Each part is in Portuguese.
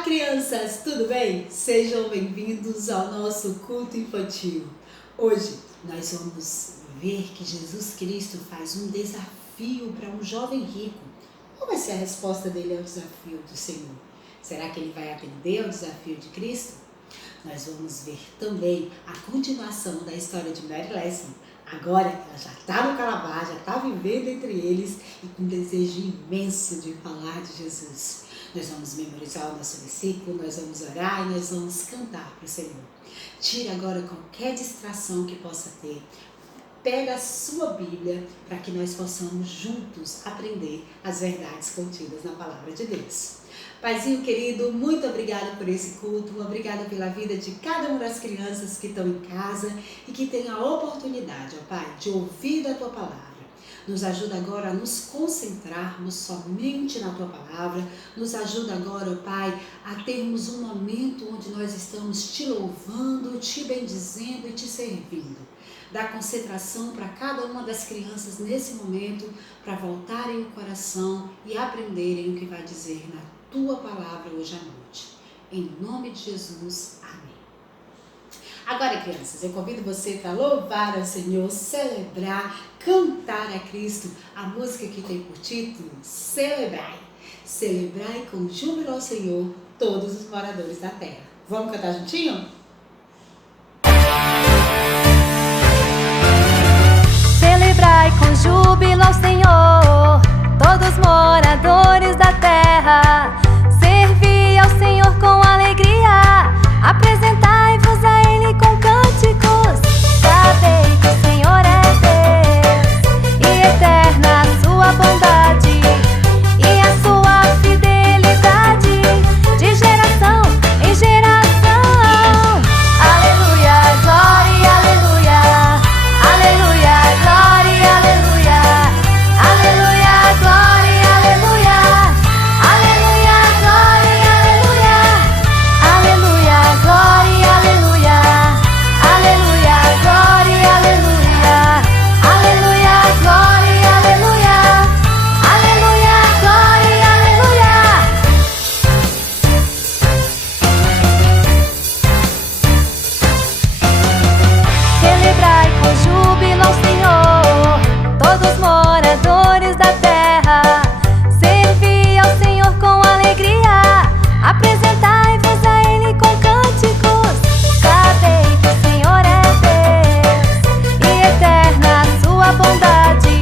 Olá, crianças, tudo bem? Sejam bem-vindos ao nosso culto infantil. Hoje nós vamos ver que Jesus Cristo faz um desafio para um jovem rico. Qual vai ser a resposta dele ao desafio do Senhor? Será que ele vai atender ao desafio de Cristo? Nós vamos ver também a continuação da história de Mary Leslie. Agora ela já está no Calabá, já está vivendo entre eles e com um desejo imenso de falar de Jesus. Nós vamos memorizar o nosso versículo, nós vamos orar e nós vamos cantar para o Senhor. Tire agora qualquer distração que possa ter. Pega a sua Bíblia para que nós possamos juntos aprender as verdades contidas na Palavra de Deus. Paizinho querido, muito obrigada por esse culto, obrigada pela vida de cada uma das crianças que estão em casa e que tem a oportunidade, ó Pai, de ouvir da Tua Palavra. Nos ajuda agora a nos concentrarmos somente na Tua Palavra, nos ajuda agora, ó Pai, a termos um momento onde nós estamos Te louvando, Te bendizendo e Te servindo. Dá concentração para cada uma das crianças nesse momento, para voltarem o coração e aprenderem o que vai dizer na Tua Palavra hoje à noite. Em nome de Jesus, amém. Agora, crianças, eu convido você para louvar ao Senhor, celebrar, cantar a Cristo, a música que tem por título Celebrai. Celebrai com júbilo ao Senhor todos os moradores da terra. Vamos cantar juntinho? Celebrai com júbilo ao Senhor, todos moradores da terra. Servi ao Senhor com alegria, apresentai-vos a Ele com cânticos. Sabei que o Senhor é Deus, e eterna a sua bondade, e a sua fidelidade, de geração em geração. Aleluia, glória, aleluia. Aleluia, glória, aleluia. Aleluia, glória, aleluia. Aleluia, glória, aleluia. Aleluia, glória, aleluia. Aleluia, glória, aleluia. Aleluia, glória, aleluia. Aleluia, glória, aleluia. Celebrai com júbilo ao Senhor, todos moradores da terra. Servi ao Senhor com alegria, apresentai-vos a Ele com cânticos. Sabei que o Senhor é Deus, e eterna a sua bondade,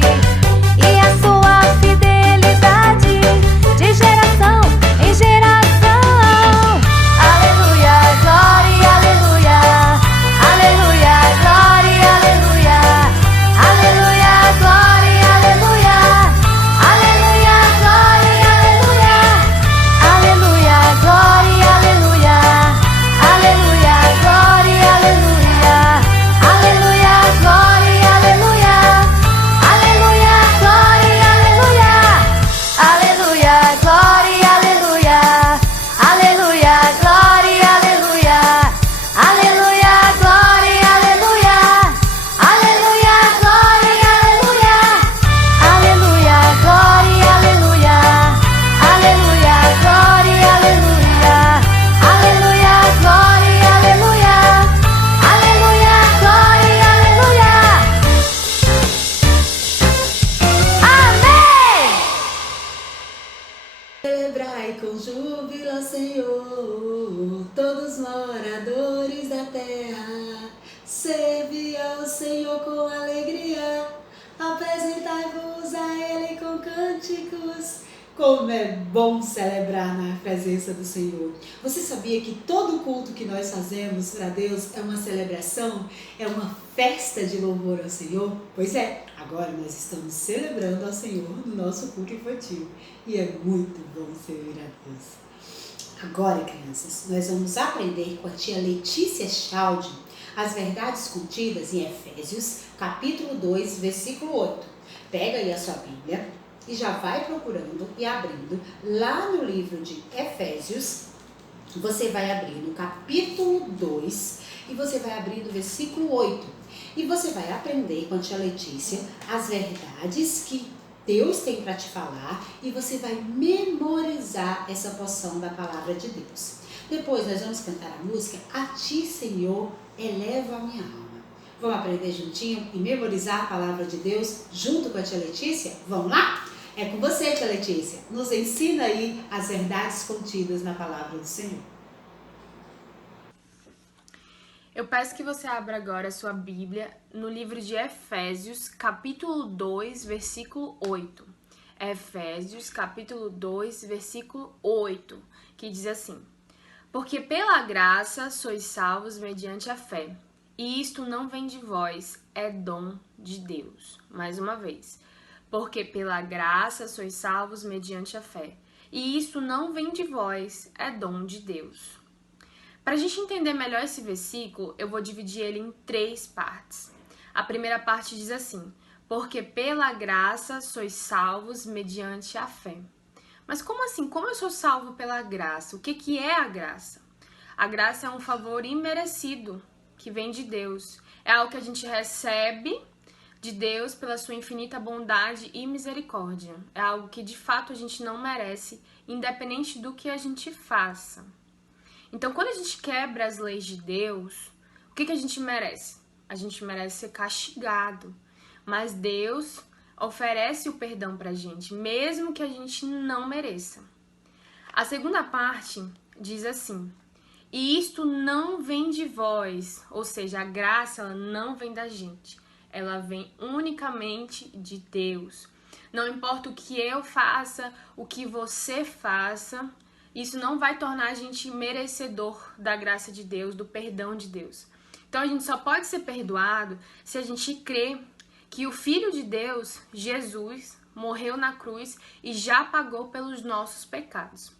e a sua fidelidade, de geração em geração. Aleluia, glória, aleluia. Aleluia, glória, aleluia. Aleluia, glória, aleluia. Aleluia, glória, aleluia. Aleluia, glória, aleluia. Aleluia, glória, aleluia. Aleluia, glória, aleluia. Aleluia, glória, aleluia. Aleluia, glória, aleluia. Aleluia, glória, aleluia. Aleluia, glória, aleluia. Aleluia, glória, aleluia. Aleluia, glória, aleluia. Aleluia, glória, aleluia. Aleluia, glória, aleluia. Aleluia, glória, aleluia. Amém! Celebrai com júbilo ao Senhor, todos moradores da terra. Servi ao Senhor com alegria, apresentai-vos a Ele com cânticos. Como é bom celebrar na presença do Senhor. Você sabia que todo culto que nós fazemos para Deus é uma celebração? É uma festa de louvor ao Senhor? Pois é, agora nós estamos celebrando ao Senhor no nosso culto infantil. E é muito bom servir a Deus. Agora, crianças, nós vamos aprender com a tia Letícia Chaldi as verdades contidas em Efésios, capítulo 2, versículo 8. Pega aí a sua Bíblia e já vai procurando e abrindo lá no livro de Efésios. Você vai abrir no capítulo 2 e você vai abrir no versículo 8. E você vai aprender com a tia Letícia as verdades que Deus tem para te falar e você vai memorizar essa porção da palavra de Deus. Depois nós vamos cantar a música A Ti, Senhor, eleva a minha alma. Vamos aprender juntinho e memorizar a palavra de Deus junto com a tia Letícia? Vamos lá? É com você, tia Letícia. Nos ensina aí as verdades contidas na palavra do Senhor. Eu peço que você abra agora a sua Bíblia no livro de Efésios, capítulo 2, versículo 8. Efésios, capítulo 2, versículo 8, que diz assim: Porque pela graça sois salvos mediante a fé, e isto não vem de vós, é dom de Deus. Mais uma vez. Porque pela graça sois salvos mediante a fé, e isto não vem de vós, é dom de Deus. Para a gente entender melhor esse versículo, eu vou dividir ele em 3 partes. A primeira parte diz assim: Porque pela graça sois salvos mediante a fé. Mas como assim? Como eu sou salvo pela graça? O que é a graça? A graça é um favor imerecido que vem de Deus. É algo que a gente recebe de Deus pela sua infinita bondade e misericórdia. É algo que de fato a gente não merece, independente do que a gente faça. Então, quando a gente quebra as leis de Deus, o que a gente merece? A gente merece ser castigado. Mas Deus oferece o perdão pra gente, mesmo que a gente não mereça. A segunda parte diz assim: E isto não vem de vós, ou seja, a graça ela não vem da gente. Ela vem unicamente de Deus. Não importa o que eu faça, o que você faça, isso não vai tornar a gente merecedor da graça de Deus, do perdão de Deus. Então a gente só pode ser perdoado se a gente crê que o Filho de Deus, Jesus, morreu na cruz e já pagou pelos nossos pecados.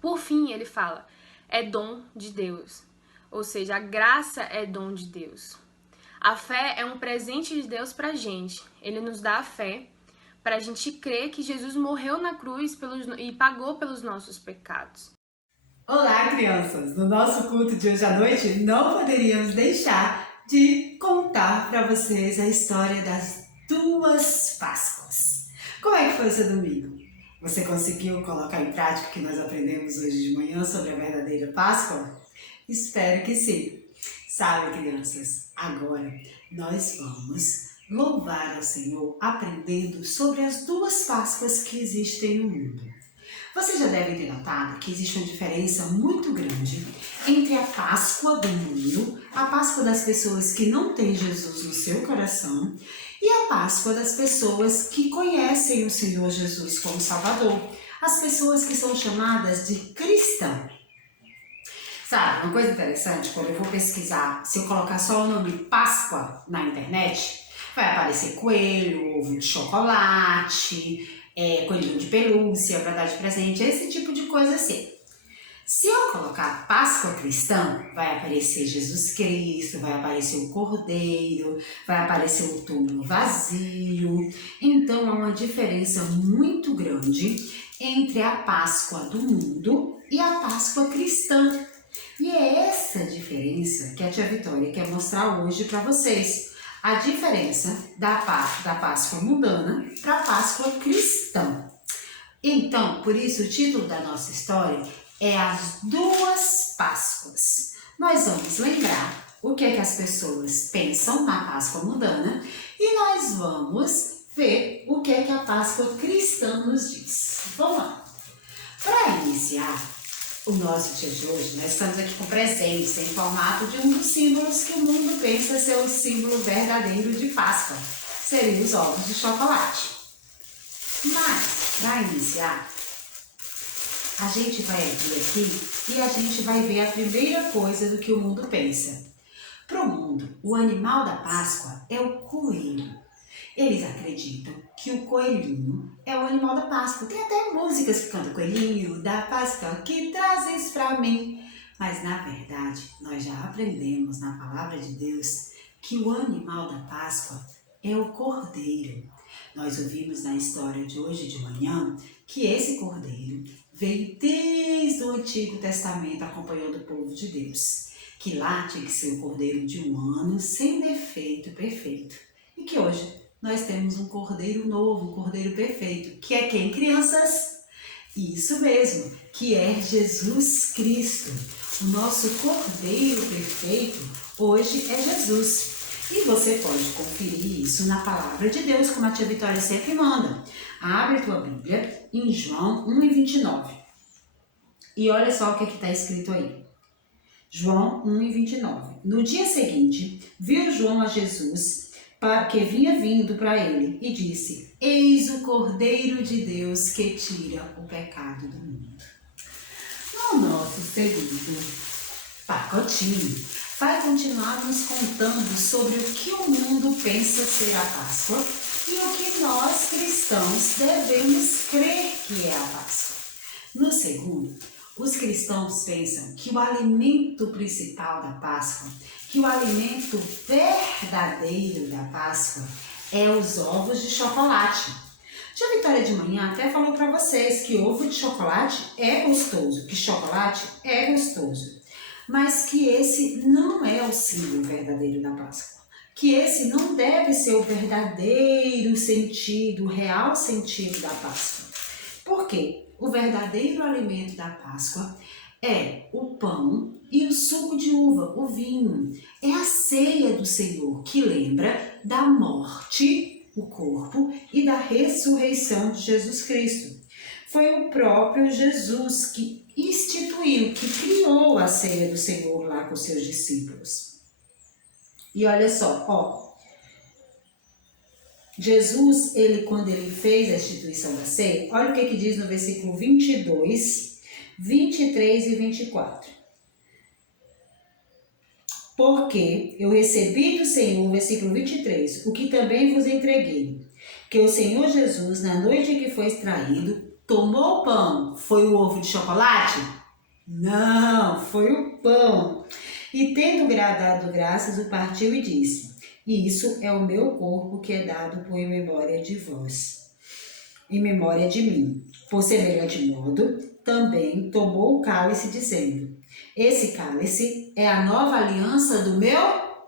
Por fim, ele fala, é dom de Deus. Ou seja, a graça é dom de Deus. A fé é um presente de Deus pra gente. Ele nos dá a fé para a gente crer que Jesus morreu na cruz e pagou pelos nossos pecados. Olá, crianças! No nosso culto de hoje à noite, não poderíamos deixar de contar para vocês a história das 2 Páscoas. Como é que foi o seu domingo? Você conseguiu colocar em prática o que nós aprendemos hoje de manhã sobre a verdadeira Páscoa? Espero que sim! Sabe, crianças, agora nós vamos louvar ao Senhor aprendendo sobre as 2 Páscoas que existem no mundo. Vocês já devem ter notado que existe uma diferença muito grande entre a Páscoa do mundo, a Páscoa das pessoas que não têm Jesus no seu coração e a Páscoa das pessoas que conhecem o Senhor Jesus como Salvador, as pessoas que são chamadas de cristão. Sabe, uma coisa interessante, quando eu vou pesquisar, se eu colocar só o nome Páscoa na internet, vai aparecer coelho, ovo de chocolate, coelhinho de pelúcia para dar de presente, esse tipo de coisa assim. Se eu colocar Páscoa cristã, vai aparecer Jesus Cristo, vai aparecer o Cordeiro, vai aparecer o túmulo vazio. Então há uma diferença muito grande entre a Páscoa do mundo e a Páscoa cristã. E é essa diferença que a tia Vitória quer mostrar hoje para vocês. A diferença da Páscoa mundana para a Páscoa cristã. Então, por isso o título da nossa história é As 2 Páscoas. Nós vamos lembrar o que as pessoas pensam na Páscoa mundana e nós vamos ver o que a Páscoa cristã nos diz. Vamos lá. Para iniciar o nosso dia de hoje, nós estamos aqui com presentes em formato de um dos símbolos que o mundo pensa ser o símbolo verdadeiro de Páscoa. Seriam os ovos de chocolate. Mas, para iniciar, a gente vai abrir aqui e a gente vai ver a primeira coisa do que o mundo pensa. Para o mundo, o animal da Páscoa é o coelho. Eles acreditam que o coelhinho é o animal da Páscoa. Tem até músicas que cantam coelhinho da Páscoa que trazes pra mim. Mas na verdade, nós já aprendemos na palavra de Deus que o animal da Páscoa é o cordeiro. Nós ouvimos na história de hoje de manhã que esse cordeiro veio desde o Antigo Testamento acompanhando o povo de Deus. Que lá tinha que ser o cordeiro de 1 ano, sem defeito, perfeito. E que hoje nós temos um cordeiro novo, um cordeiro perfeito. Que é quem, crianças? Isso mesmo, que é Jesus Cristo. O nosso cordeiro perfeito hoje é Jesus. E você pode conferir isso na palavra de Deus, como a tia Vitória sempre manda. Abre tua Bíblia em João 1:29. E olha só o que está escrito aí. João 1:29. No dia seguinte, viu João a Jesus, que vinha vindo para ele, e disse: Eis o Cordeiro de Deus que tira o pecado do mundo. No nosso segundo pacotinho, vai continuar nos contando sobre o que o mundo pensa ser a Páscoa e o que nós cristãos devemos crer que é a Páscoa. No segundo, os cristãos pensam que o alimento principal da Páscoa, que o alimento verdadeiro da Páscoa é os ovos de chocolate. Tia Vitória de manhã até falou para vocês que ovo de chocolate é gostoso, que chocolate é gostoso, mas que esse não é o símbolo verdadeiro da Páscoa, que esse não deve ser o verdadeiro sentido, o real sentido da Páscoa. Por quê? O verdadeiro alimento da Páscoa é o pão e o suco de uva, o vinho. É a ceia do Senhor, que lembra da morte, o corpo, e da ressurreição de Jesus Cristo. Foi o próprio Jesus que instituiu, que criou a ceia do Senhor lá com seus discípulos. E olha só, Jesus, quando ele fez a instituição da ceia, olha o que diz no versículo 22, 23 e 24. Porque eu recebi do Senhor, versículo 23, o que também vos entreguei, que o Senhor Jesus, na noite em que foi extraído, tomou o pão. Foi o ovo de chocolate? Não, foi o pão. E tendo dado graças, o partiu e disse: Isso é o meu corpo que é dado por memória de vós, em memória de mim. Por semelhante modo, também tomou o cálice, dizendo: Esse cálice é a nova aliança do meu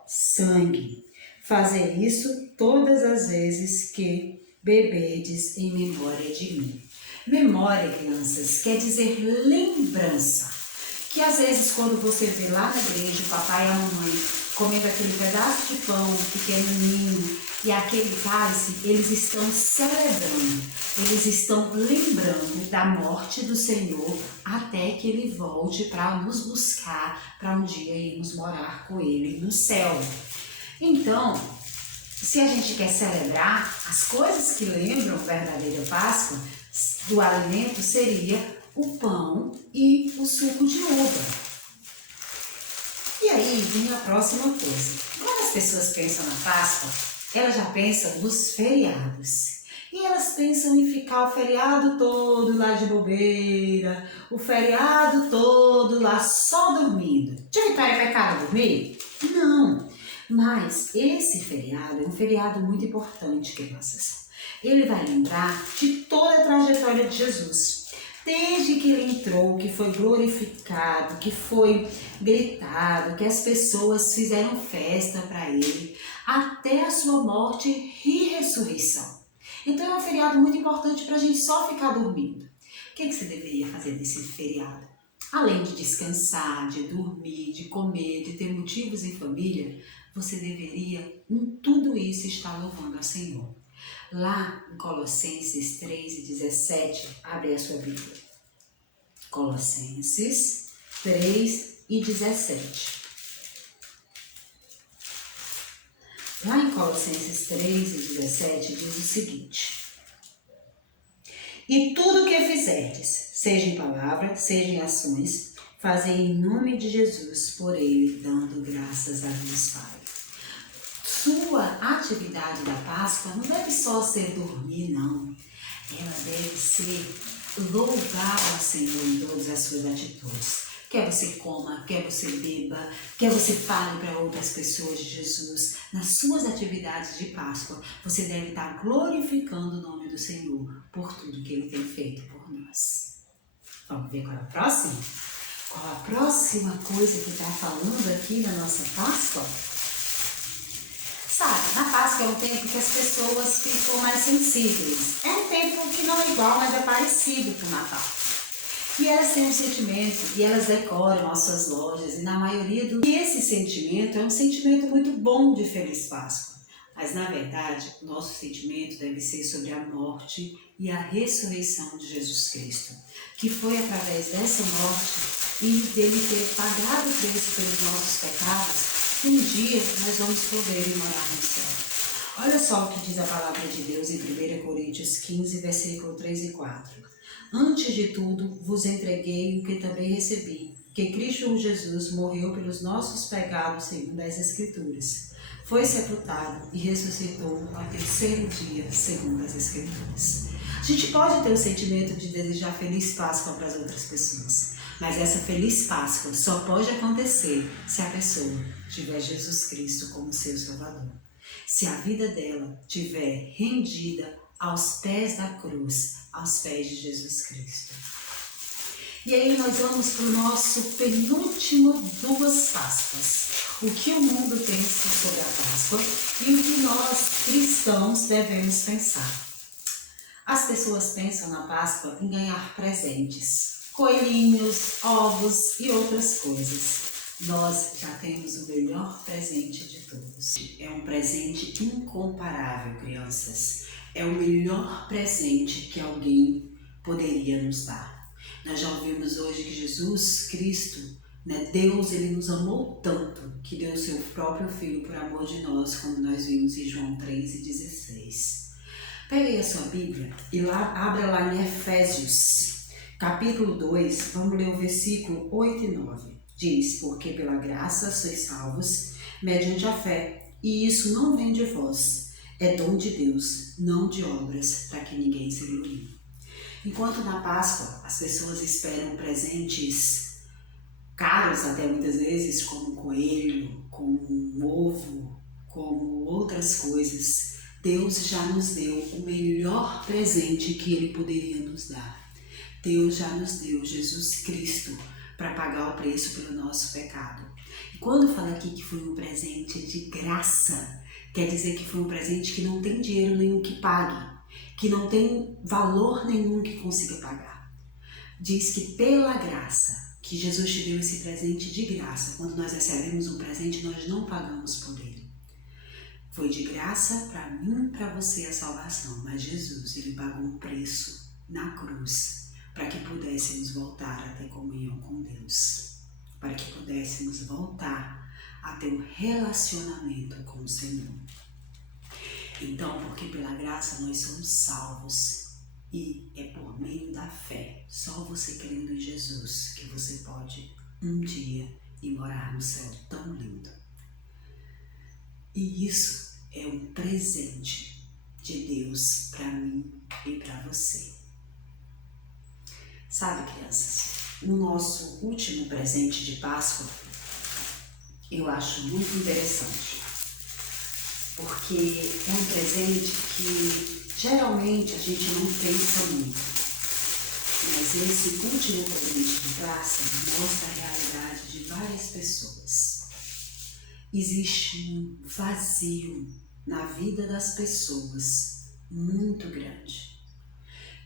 sangue. Fazer isso todas as vezes que beberdes em memória de mim. Memória, crianças, quer dizer lembrança. Que às vezes quando você vê lá na igreja o papai e a mamãe comendo aquele pedaço de pão pequenininho e aquele cálice, eles estão celebrando, eles estão lembrando da morte do Senhor até que Ele volte para nos buscar, para um dia irmos morar com Ele no céu. Então, se a gente quer celebrar as coisas que lembram a verdadeira Páscoa, do alimento seria o pão e o suco de uva. E aí vem a próxima coisa. Quando as pessoas pensam na Páscoa, elas já pensam nos feriados. E elas pensam em ficar o feriado todo lá de bobeira, o feriado todo lá só dormindo. Tia Vitória, é pecado dormir? Não. Mas esse feriado é um feriado muito importante, crianças. Ele vai lembrar de toda a trajetória de Jesus. Desde que ele entrou, que foi glorificado, que foi gritado, que as pessoas fizeram festa para ele, até a sua morte e ressurreição. Então é um feriado muito importante para a gente só ficar dormindo. O que você deveria fazer nesse feriado? Além de descansar, de dormir, de comer, de ter motivos em família, você deveria, em tudo isso, estar louvando ao Senhor. Lá em Colossenses 3:17, abre a sua Bíblia. Colossenses 3:17. Lá em Colossenses 3:17 diz o seguinte: E tudo o que fizerdes, seja em palavra, seja em ações, fazei em nome de Jesus, por Ele, dando graças a Deus Pai. Sua atividade da Páscoa não deve só ser dormir, não. Ela deve ser louvar ao Senhor em todas as suas atitudes. Quer você coma, quer você beba, quer você fale para outras pessoas de Jesus. Nas suas atividades de Páscoa, você deve estar glorificando o nome do Senhor por tudo que Ele tem feito por nós. Vamos ver qual é a próxima? Qual a próxima coisa que está falando aqui na nossa Páscoa? Sabe, na Páscoa é um tempo que as pessoas ficam mais sensíveis. É um tempo que não é igual, mas é parecido com o Natal. E elas têm um sentimento, e elas decoram as suas lojas, e na maioria do... E esse sentimento é um sentimento muito bom de Feliz Páscoa. Mas, na verdade, o nosso sentimento deve ser sobre a morte e a ressurreição de Jesus Cristo, que foi através dessa morte e dele ter pagado o preço pelos nossos pecados, que um dia nós vamos poder ir morar no céu. Olha só o que diz a palavra de Deus em 1 Coríntios 15, versículo 3 e 4. Antes de tudo, vos entreguei o que também recebi, que Cristo Jesus morreu pelos nossos pecados segundo as Escrituras. Foi sepultado e ressuscitou ao terceiro dia, segundo as Escrituras. A gente pode ter o sentimento de desejar Feliz Páscoa para as outras pessoas, mas essa Feliz Páscoa só pode acontecer se a pessoa tiver Jesus Cristo como seu Salvador. Se a vida dela estiver rendida aos pés da cruz, aos pés de Jesus Cristo. E aí nós vamos para o nosso penúltimo duas Páscoas. O que o mundo pensa sobre a Páscoa e o que nós, cristãos, devemos pensar. As pessoas pensam na Páscoa em ganhar presentes, coelhinhos, ovos e outras coisas. Nós já temos o melhor presente de todos. É um presente incomparável, crianças. É o melhor presente que alguém poderia nos dar. Nós já ouvimos hoje que Jesus Cristo, Deus, ele nos amou tanto que deu o seu próprio Filho por amor de nós, como nós vimos em João 3,16. Pega aí a sua Bíblia e abra lá em Efésios, capítulo 2, vamos ler o versículo 8 e 9. Diz, porque pela graça sois salvos, mediante a fé, e isso não vem de vós, é dom de Deus, não de obras, para que ninguém se glorie. Enquanto na Páscoa as pessoas esperam presentes caros até muitas vezes, como um coelho, como um ovo, como outras coisas, Deus já nos deu o melhor presente que Ele poderia nos dar. Deus já nos deu Jesus Cristo para pagar o preço pelo nosso pecado. E quando fala aqui que foi um presente de graça, quer dizer que foi um presente que não tem dinheiro nenhum que pague, que não tem valor nenhum que consiga pagar. Diz que pela graça, que Jesus te deu esse presente de graça. Quando nós recebemos um presente, nós não pagamos por ele. Foi de graça para mim e para você a salvação, mas Jesus, ele pagou um preço na cruz para que pudéssemos voltar a ter comunhão com Deus, para que pudéssemos voltar a ter um relacionamento com o Senhor. Então, porque pela graça nós somos salvos e é por meio da fé, só você crendo em Jesus, que você pode um dia ir morar no céu tão lindo. E isso é um presente de Deus para mim e para você. Sabe, crianças, o nosso último presente de Páscoa eu acho muito interessante, porque é um presente que geralmente a gente não pensa muito, mas esse último presente de Páscoa mostra a realidade de várias pessoas. Existe um vazio na vida das pessoas muito grande.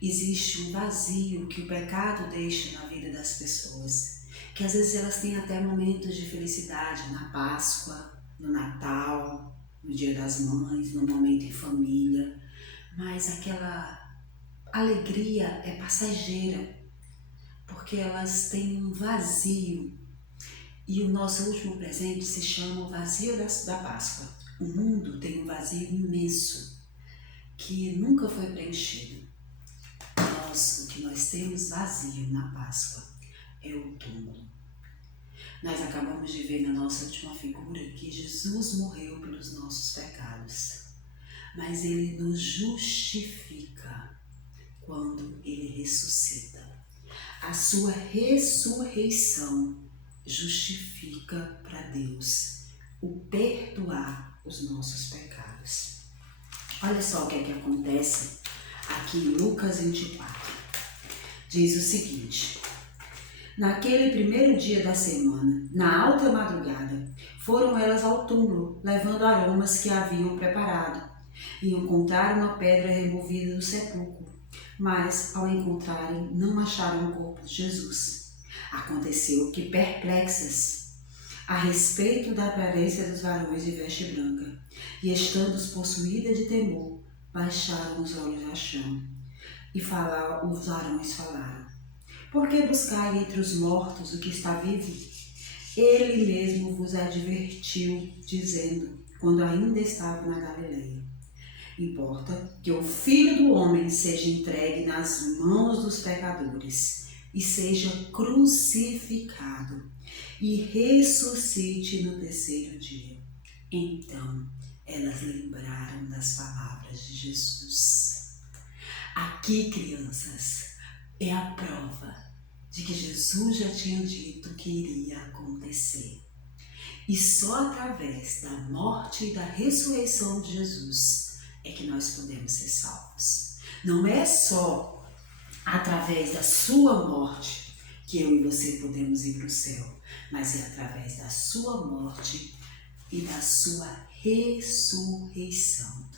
Existe um vazio que o pecado deixa na vida das pessoas, que às vezes elas têm até momentos de felicidade na Páscoa, no Natal, no Dia das Mães, no momento em família, mas aquela alegria é passageira, porque elas têm um vazio. E o nosso último presente se chama o vazio da Páscoa. O mundo tem um vazio imenso que nunca foi preenchido. O que nós temos vazio na Páscoa é o túmulo. Nós acabamos de ver na nossa última figura que Jesus morreu pelos nossos pecados, mas Ele nos justifica quando Ele ressuscita. A sua ressurreição justifica para Deus o perdoar os nossos pecados. Olha só o que é que acontece aqui em Lucas 24. Diz o seguinte: naquele primeiro dia da semana, na alta madrugada, foram elas ao túmulo, levando aromas que haviam preparado. E encontraram a pedra removida do sepulcro, mas, ao encontrarem, não acharam o corpo de Jesus. Aconteceu que, perplexas a respeito da aparência dos varões de veste branca, e estando possuídas de temor, baixaram os olhos ao chão. E os varões falaram: por que buscai entre os mortos o que está vivo? Ele mesmo vos advertiu, dizendo, quando ainda estava na Galileia: importa que o Filho do Homem seja entregue nas mãos dos pecadores e seja crucificado e ressuscite no terceiro dia. Então elas lembraram das palavras de Jesus. Aqui, crianças, é a prova de que Jesus já tinha dito que iria acontecer. E só através da morte e da ressurreição de Jesus é que nós podemos ser salvos. Não é só através da sua morte que eu e você podemos ir para o céu, mas é através da sua morte e da sua ressurreição.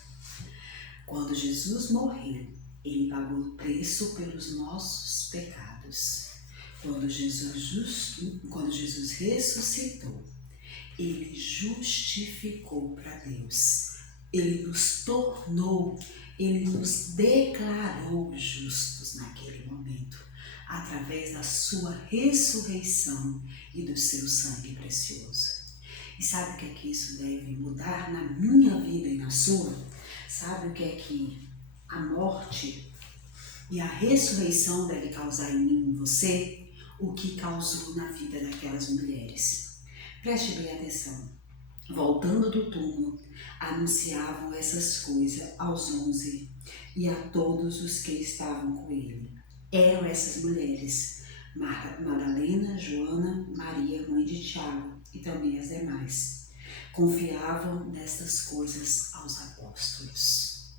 Quando Jesus morreu, ele pagou o preço pelos nossos pecados. Quando Jesus ressuscitou, ele justificou para Deus. Ele nos tornou, ele nos declarou justos naquele momento, através da sua ressurreição e do seu sangue precioso. E sabe o que é que isso deve mudar na minha vida e na sua? Sabe o que é que a morte e a ressurreição deve causar em mim e em você? O que causou na vida daquelas mulheres. Preste bem atenção. Voltando do túmulo, anunciavam essas coisas aos 11 e a todos os que estavam com ele. Eram essas mulheres, Madalena, Joana, Maria, mãe de Tiago, e também as demais. Confiavam nestas coisas aos apóstolos.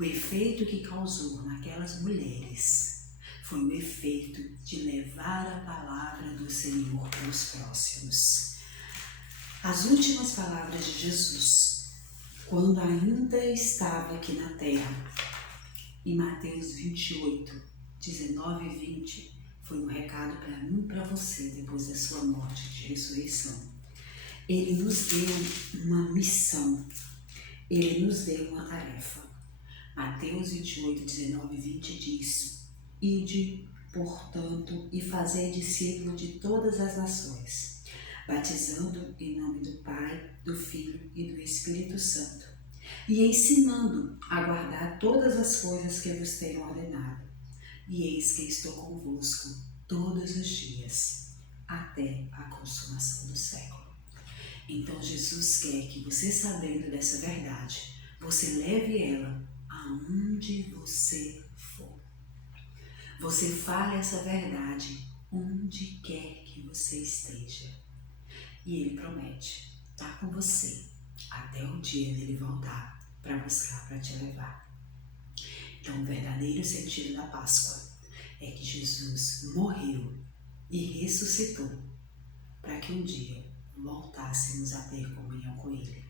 O efeito que causou naquelas mulheres foi o efeito de levar a palavra do Senhor para os próximos. As últimas palavras de Jesus, quando ainda estava aqui na terra, em Mateus 28, 19 e 20, foi um recado para mim e para você depois da sua morte de ressurreição. Ele nos deu uma missão, ele nos deu uma tarefa. Mateus 28, 19 e 20 diz: ide, portanto, e fazei discípulo de todas as nações, batizando em nome do Pai, do Filho e do Espírito Santo, e ensinando a guardar todas as coisas que vos tenho ordenado. E eis que estou convosco todos os dias, até a consumação do século. Então Jesus quer que você, sabendo dessa verdade, você leve ela aonde você for. Você fale essa verdade onde quer que você esteja. E Ele promete estar com você até o dia dele voltar para buscar, para te levar. Então, o verdadeiro sentido da Páscoa é que Jesus morreu e ressuscitou para que um dia voltássemos a ter comunhão com Ele.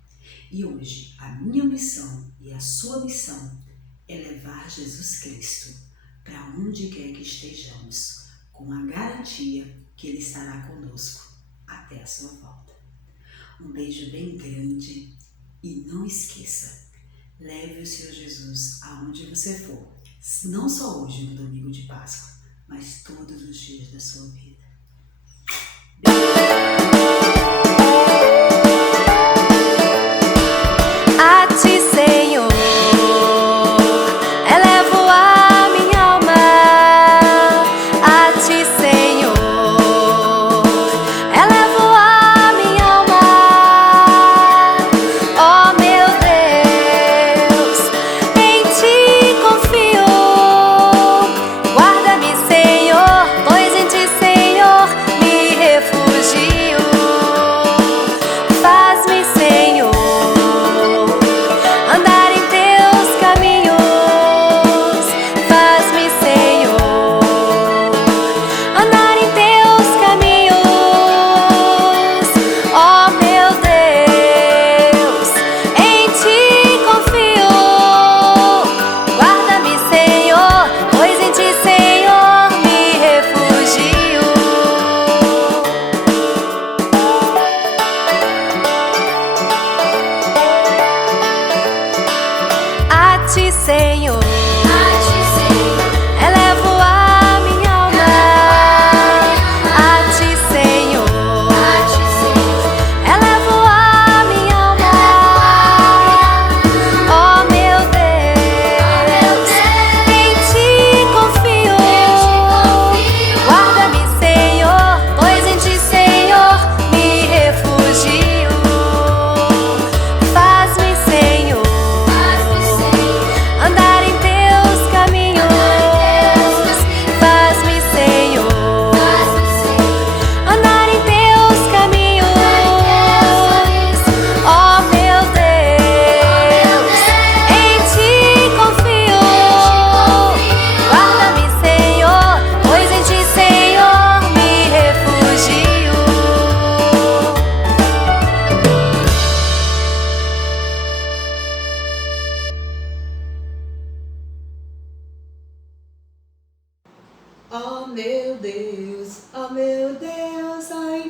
E hoje, a minha missão e a sua missão é levar Jesus Cristo para onde quer que estejamos, com a garantia que Ele estará conosco até a sua volta. Um beijo bem grande e não esqueça, leve o Senhor Jesus aonde você for, não só hoje no domingo de Páscoa, mas todos os dias da sua vida. A ti, Senhor, elevo a minha alma. A ti, Senhor, elevo a minha alma. Ó meu Deus, em ti confio. Guarda-me, Senhor, pois em ti, Senhor,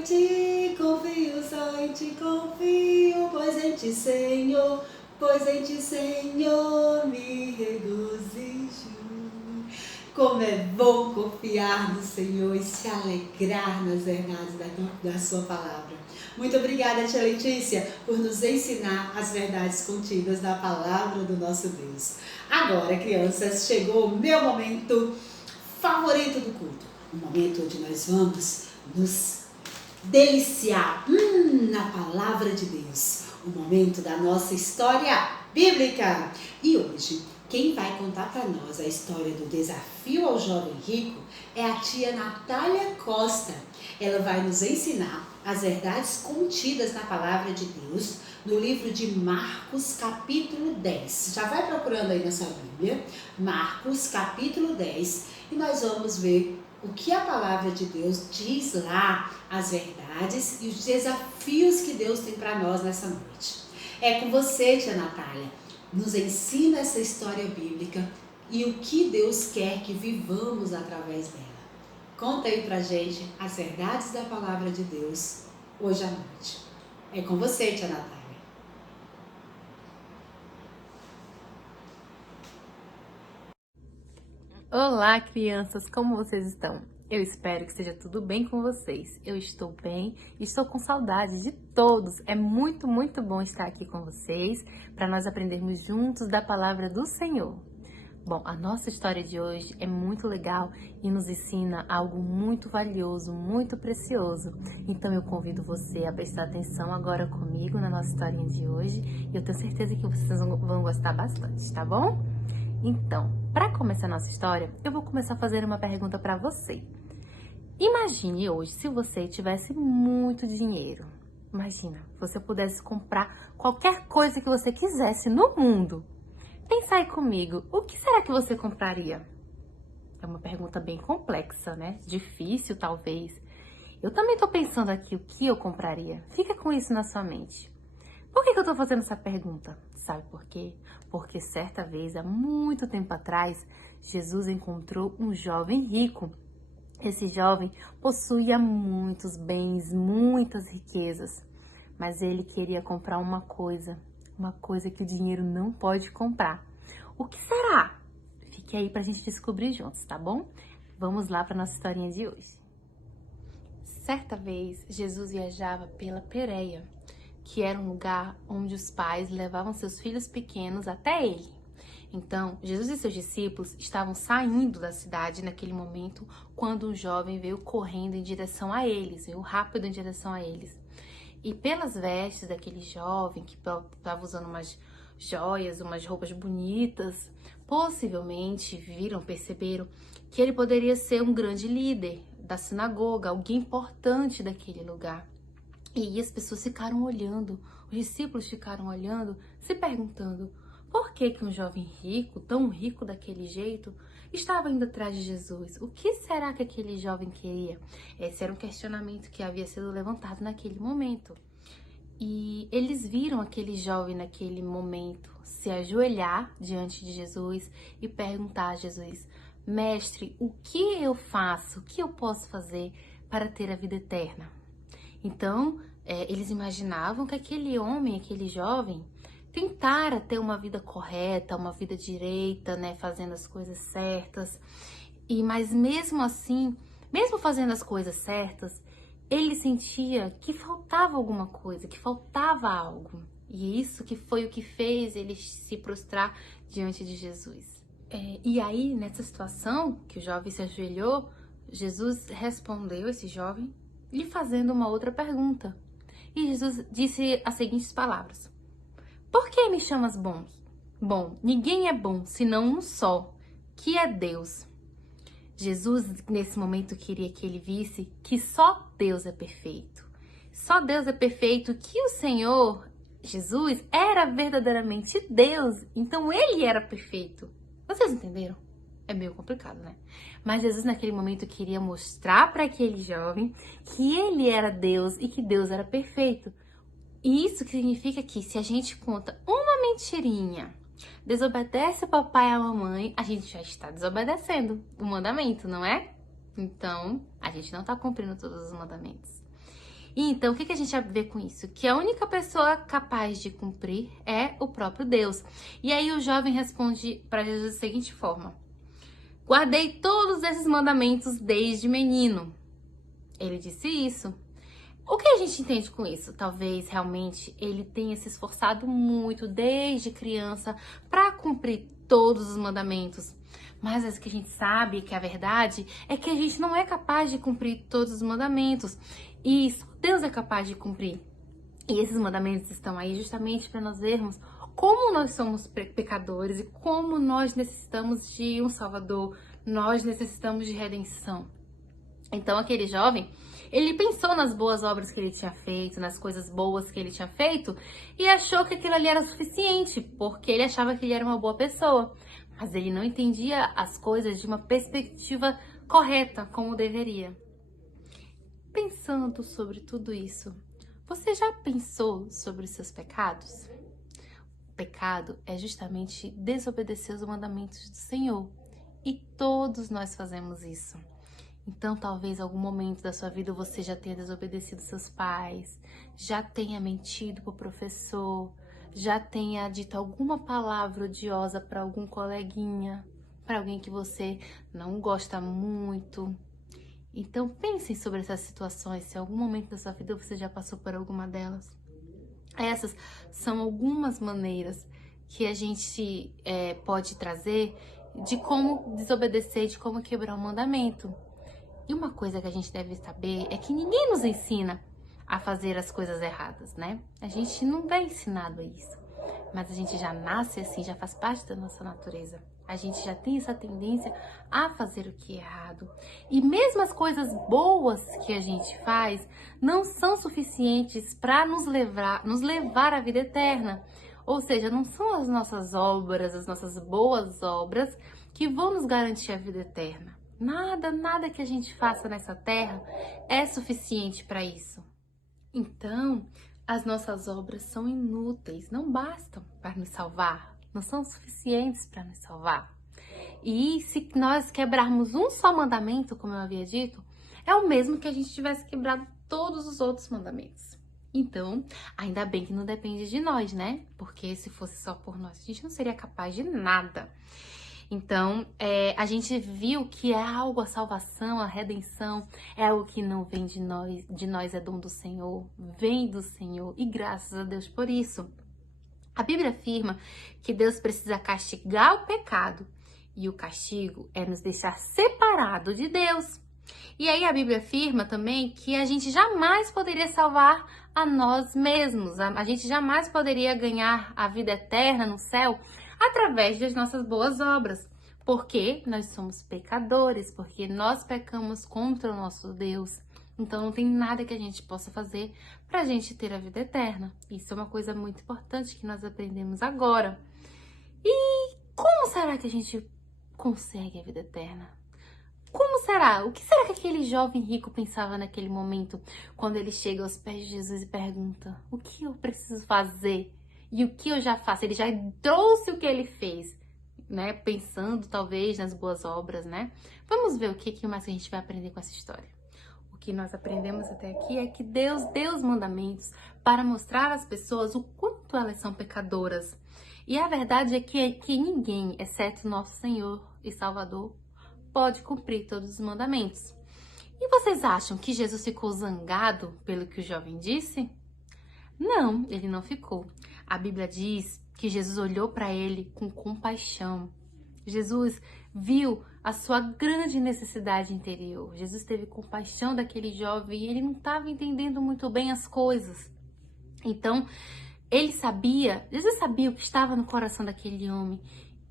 em ti confio, só em ti confio, pois em ti, Senhor, me regozijo. Como é bom confiar no Senhor e se alegrar nas verdades da sua palavra. Muito obrigada, tia Letícia, por nos ensinar as verdades contidas na palavra do nosso Deus. Agora, crianças, chegou o meu momento favorito do culto. O momento onde nós vamos nos deliciar na palavra de Deus. O momento da nossa história bíblica. E hoje, quem vai contar para nós a história do desafio ao jovem rico é a tia Natália Costa. Ela vai nos ensinar as verdades contidas na palavra de Deus no livro de Marcos, capítulo 10. Já vai procurando aí na sua Bíblia, Marcos, capítulo 10, e nós vamos ver o que a palavra de Deus diz lá, as verdades e os desafios que Deus tem para nós nessa noite. É com você, tia Natália. Nos ensina essa história bíblica e o que Deus quer que vivamos através dela. Conta aí pra gente as verdades da palavra de Deus hoje à noite. É com você, tia Natália. Olá, crianças, como vocês estão? Eu espero que esteja tudo bem com vocês. Eu estou bem e estou com saudade de todos. É muito, muito bom estar aqui com vocês para nós aprendermos juntos da palavra do Senhor. Bom, a nossa história de hoje é muito legal e nos ensina algo muito valioso, muito precioso. Então eu convido você a prestar atenção agora comigo na nossa historinha de hoje e eu tenho certeza que vocês vão gostar bastante, tá bom? Então, para começar a nossa história, eu vou começar fazendo uma pergunta para você. Imagine hoje se você tivesse muito dinheiro. Imagina, você pudesse comprar qualquer coisa que você quisesse no mundo. Pensa aí comigo, o que será que você compraria? É uma pergunta bem complexa, né? Difícil, talvez. Eu também tô pensando aqui o que eu compraria. Fica com isso na sua mente. Por que eu tô fazendo essa pergunta? Sabe por quê? Porque certa vez, há muito tempo atrás, Jesus encontrou um jovem rico. Esse jovem possuía muitos bens, muitas riquezas, mas ele queria comprar uma coisa que o dinheiro não pode comprar. O que será? Fique aí pra gente descobrir juntos, tá bom? Vamos lá pra nossa historinha de hoje. Certa vez, Jesus viajava pela Pérea, que era um lugar onde os pais levavam seus filhos pequenos até ele. Então, Jesus e seus discípulos estavam saindo da cidade naquele momento, quando um jovem veio correndo em direção a eles, veio rápido em direção a eles. E pelas vestes daquele jovem, que estava usando umas joias, umas roupas bonitas, possivelmente perceberam que ele poderia ser um grande líder da sinagoga, alguém importante daquele lugar. E as pessoas ficaram olhando, os discípulos ficaram olhando, se perguntando por que um jovem rico, tão rico daquele jeito, estava indo atrás de Jesus. O que será que aquele jovem queria? Esse era um questionamento que havia sido levantado naquele momento. E eles viram aquele jovem naquele momento se ajoelhar diante de Jesus e perguntar a Jesus: Mestre, o que eu faço? O que eu posso fazer para ter a vida eterna? Então, eles imaginavam que aquele homem, aquele jovem, tentara ter uma vida correta, uma vida direita, né, fazendo as coisas certas. Mas mesmo assim, mesmo fazendo as coisas certas, ele sentia que faltava alguma coisa, que faltava algo. E isso que foi o que fez ele se prostrar diante de Jesus. E aí, nessa situação que o jovem se ajoelhou, Jesus respondeu esse jovem lhe fazendo uma outra pergunta. E Jesus disse as seguintes palavras: Por que me chamas bom? Bom, ninguém é bom, senão um só, que é Deus. Jesus, nesse momento, queria que ele visse que só Deus é perfeito. Só Deus é perfeito, que o Senhor, Jesus, era verdadeiramente Deus. Então, ele era perfeito. Vocês entenderam? É meio complicado, né? Mas Jesus, naquele momento, queria mostrar para aquele jovem que ele era Deus e que Deus era perfeito. E isso significa que se a gente conta uma mentirinha, desobedece o papai e a mamãe, a gente já está desobedecendo o mandamento, não é? Então, a gente não está cumprindo todos os mandamentos. E então, o que a gente vai ver com isso? Que a única pessoa capaz de cumprir é o próprio Deus. E aí o jovem responde para Jesus da seguinte forma: guardei todos esses mandamentos desde menino. Ele disse isso. O que a gente entende com isso? Talvez realmente ele tenha se esforçado muito desde criança para cumprir todos os mandamentos. Mas o que a gente sabe que a verdade é que a gente não é capaz de cumprir todos os mandamentos. E só Deus é capaz de cumprir. E esses mandamentos estão aí justamente para nós vermos como nós somos pecadores e como nós necessitamos de um Salvador, nós necessitamos de redenção. Então aquele jovem, ele pensou nas boas obras que ele tinha feito, nas coisas boas que ele tinha feito e achou que aquilo ali era suficiente, porque ele achava que ele era uma boa pessoa. Mas ele não entendia as coisas de uma perspectiva correta, como deveria. Pensando sobre tudo isso, você já pensou sobre os seus pecados? O pecado é justamente desobedecer os mandamentos do Senhor. E todos nós fazemos isso. Então, talvez em algum momento da sua vida você já tenha desobedecido seus pais, já tenha mentido para o professor, já tenha dito alguma palavra odiosa para algum coleguinha, para alguém que você não gosta muito. Então, pensem sobre essas situações, se em algum momento da sua vida você já passou por alguma delas. Essas são algumas maneiras que a gente pode trazer de como desobedecer, de como quebrar o mandamento. E uma coisa que a gente deve saber é que ninguém nos ensina a fazer as coisas erradas, né? A gente não é ensinado a isso, mas a gente já nasce assim, já faz parte da nossa natureza. A gente já tem essa tendência a fazer o que é errado. E mesmo as coisas boas que a gente faz não são suficientes para nos levar à vida eterna. Ou seja, não são as nossas obras, as nossas boas obras que vão nos garantir a vida eterna. Nada que a gente faça nessa terra é suficiente para isso. Então, as nossas obras são inúteis, não bastam para nos salvar, não são suficientes para nos salvar. E se nós quebrarmos um só mandamento, como eu havia dito, é o mesmo que a gente tivesse quebrado todos os outros mandamentos. Então, ainda bem que não depende de nós, né? Porque se fosse só por nós, a gente não seria capaz de nada. Então, a gente viu que é algo, a salvação, a redenção, é algo que não vem de nós é dom do Senhor, vem do Senhor, e graças a Deus por isso. A Bíblia afirma que Deus precisa castigar o pecado, e o castigo é nos deixar separado de Deus. E aí a Bíblia afirma também que a gente jamais poderia salvar a nós mesmos, a gente jamais poderia ganhar a vida eterna no céu através das nossas boas obras, porque nós somos pecadores, porque nós pecamos contra o nosso Deus. Então não tem nada que a gente possa fazer para a gente ter a vida eterna. Isso é uma coisa muito importante que nós aprendemos agora. E como será que a gente consegue a vida eterna? Como será? O que será que aquele jovem rico pensava naquele momento, quando ele chega aos pés de Jesus e pergunta: o que eu preciso fazer? E o que eu já faço? Ele já trouxe o que ele fez, né? Pensando talvez nas boas obras, né? Vamos ver o que mais a gente vai aprender com essa história. O que nós aprendemos até aqui é que Deus deu os mandamentos para mostrar às pessoas o quanto elas são pecadoras. E a verdade é que ninguém, exceto nosso Senhor e Salvador, pode cumprir todos os mandamentos. E vocês acham que Jesus ficou zangado pelo que o jovem disse? Não, ele não ficou. A Bíblia diz que Jesus olhou para ele com compaixão. Jesus viu a sua grande necessidade interior. Jesus teve compaixão daquele jovem e ele não estava entendendo muito bem as coisas. Então, Jesus sabia o que estava no coração daquele homem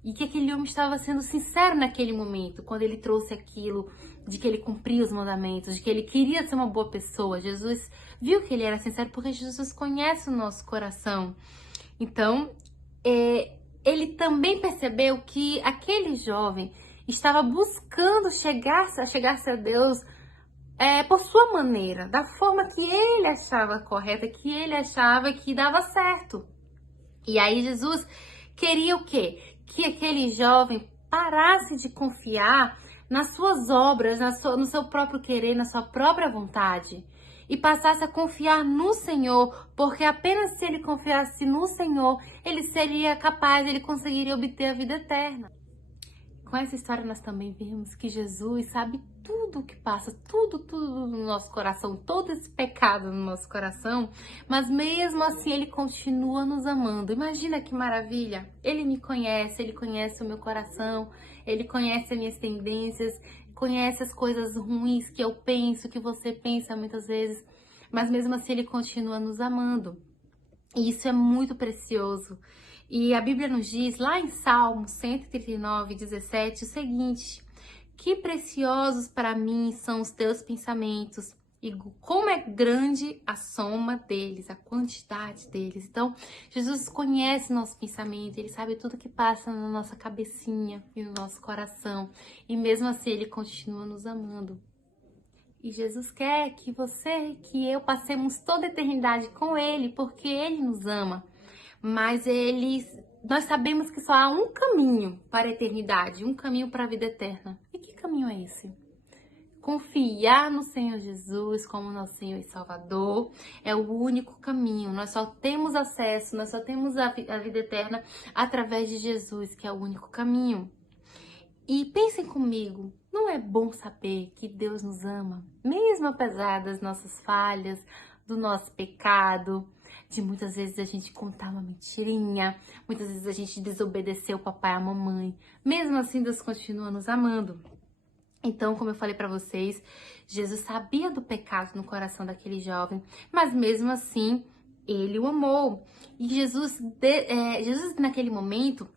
e que aquele homem estava sendo sincero naquele momento, quando ele trouxe aquilo de que ele cumpria os mandamentos, de que ele queria ser uma boa pessoa. Jesus viu que ele era sincero porque Jesus conhece o nosso coração. Então, ele também percebeu que aquele jovem estava buscando chegar-se a Deus por sua maneira, da forma que ele achava correta, que ele achava que dava certo. E aí Jesus queria o quê? Que aquele jovem parasse de confiar nas suas obras, no seu próprio querer, na sua própria vontade. e passasse a confiar no Senhor, porque apenas se ele confiasse no Senhor, ele seria capaz, ele conseguiria obter a vida eterna. Com essa história nós também vimos que Jesus sabe tudo o que passa, tudo no nosso coração, todo esse pecado no nosso coração, mas mesmo assim ele continua nos amando. Imagina que maravilha! Ele me conhece, ele conhece o meu coração, ele conhece as minhas tendências, conhece as coisas ruins que eu penso, que você pensa muitas vezes, mas mesmo assim ele continua nos amando. E isso é muito precioso. E a Bíblia nos diz, lá em Salmo 139, 17, o seguinte: que preciosos para mim são os teus pensamentos, e como é grande a soma deles, a quantidade deles. Então, Jesus conhece nosso pensamento, ele sabe tudo que passa na nossa cabecinha e no nosso coração. E mesmo assim, ele continua nos amando. E Jesus quer que você, que eu passemos toda a eternidade com ele, porque ele nos ama. Mas nós sabemos que só há um caminho para a eternidade, um caminho para a vida eterna. E que caminho é esse? Confiar no Senhor Jesus como nosso Senhor e Salvador é o único caminho. Nós só temos acesso, nós só temos a vida eterna através de Jesus, que é o único caminho. E pensem comigo, não é bom saber que Deus nos ama, mesmo apesar das nossas falhas, do nosso pecado, de muitas vezes a gente contar uma mentirinha, muitas vezes a gente desobedecer o papai e a mamãe. Mesmo assim, Deus continua nos amando. Então, como eu falei para vocês, Jesus sabia do pecado no coração daquele jovem, mas mesmo assim, ele o amou. E Jesus naquele momento,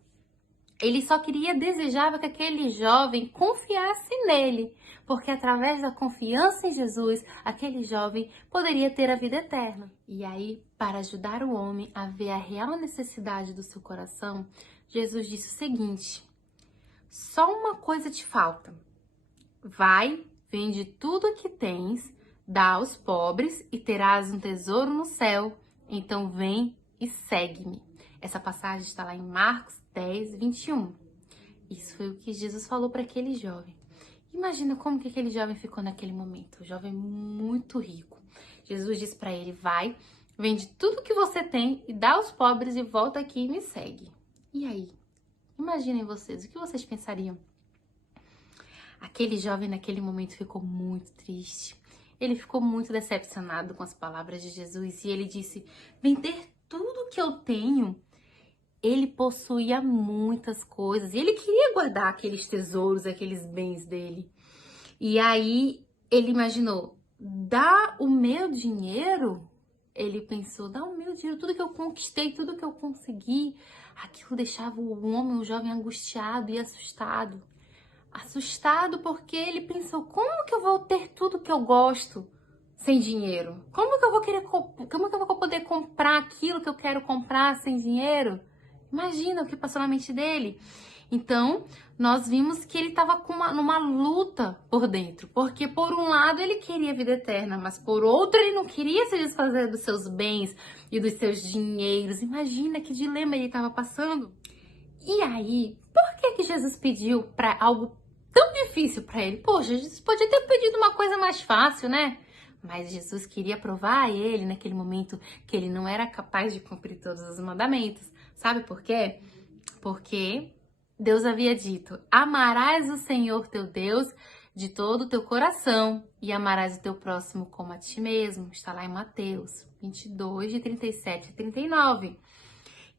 ele só desejava que aquele jovem confiasse nele, porque através da confiança em Jesus, aquele jovem poderia ter a vida eterna. E aí, para ajudar o homem a ver a real necessidade do seu coração, Jesus disse o seguinte: só uma coisa te falta. Vai, vende tudo o que tens, dá aos pobres e terás um tesouro no céu. Então vem e segue-me. Essa passagem está lá em Marcos 10, 21. Isso foi o que Jesus falou para aquele jovem. Imagina como que aquele jovem ficou naquele momento. Um jovem muito rico. Jesus disse para ele: vai, vende tudo que você tem e dá aos pobres e volta aqui e me segue. E aí? Imaginem vocês, o que vocês pensariam? Aquele jovem naquele momento ficou muito triste. Ele ficou muito decepcionado com as palavras de Jesus e ele disse: vender tudo que eu tenho. Ele possuía muitas coisas e ele queria guardar aqueles tesouros, aqueles bens dele. E aí ele imaginou: dá o meu dinheiro? Ele pensou: dá o meu dinheiro, tudo que eu conquistei, tudo que eu consegui. Aquilo deixava o jovem angustiado e assustado. Assustado porque ele pensou: como que eu vou ter tudo que eu gosto sem dinheiro? Como que eu vou poder comprar aquilo que eu quero comprar sem dinheiro? Imagina o que passou na mente dele. Então, nós vimos que ele estava numa luta por dentro. Porque, por um lado, ele queria a vida eterna, mas, por outro, ele não queria se desfazer dos seus bens e dos seus dinheiros. Imagina que dilema ele estava passando. E aí, por que Jesus pediu para algo tão difícil para ele? Poxa, Jesus podia ter pedido uma coisa mais fácil, né? Mas Jesus queria provar a ele, naquele momento, que ele não era capaz de cumprir todos os mandamentos. Sabe por quê? Porque Deus havia dito: amarás o Senhor teu Deus de todo o teu coração e amarás o teu próximo como a ti mesmo. Está lá em Mateus 22, de 37 a 39.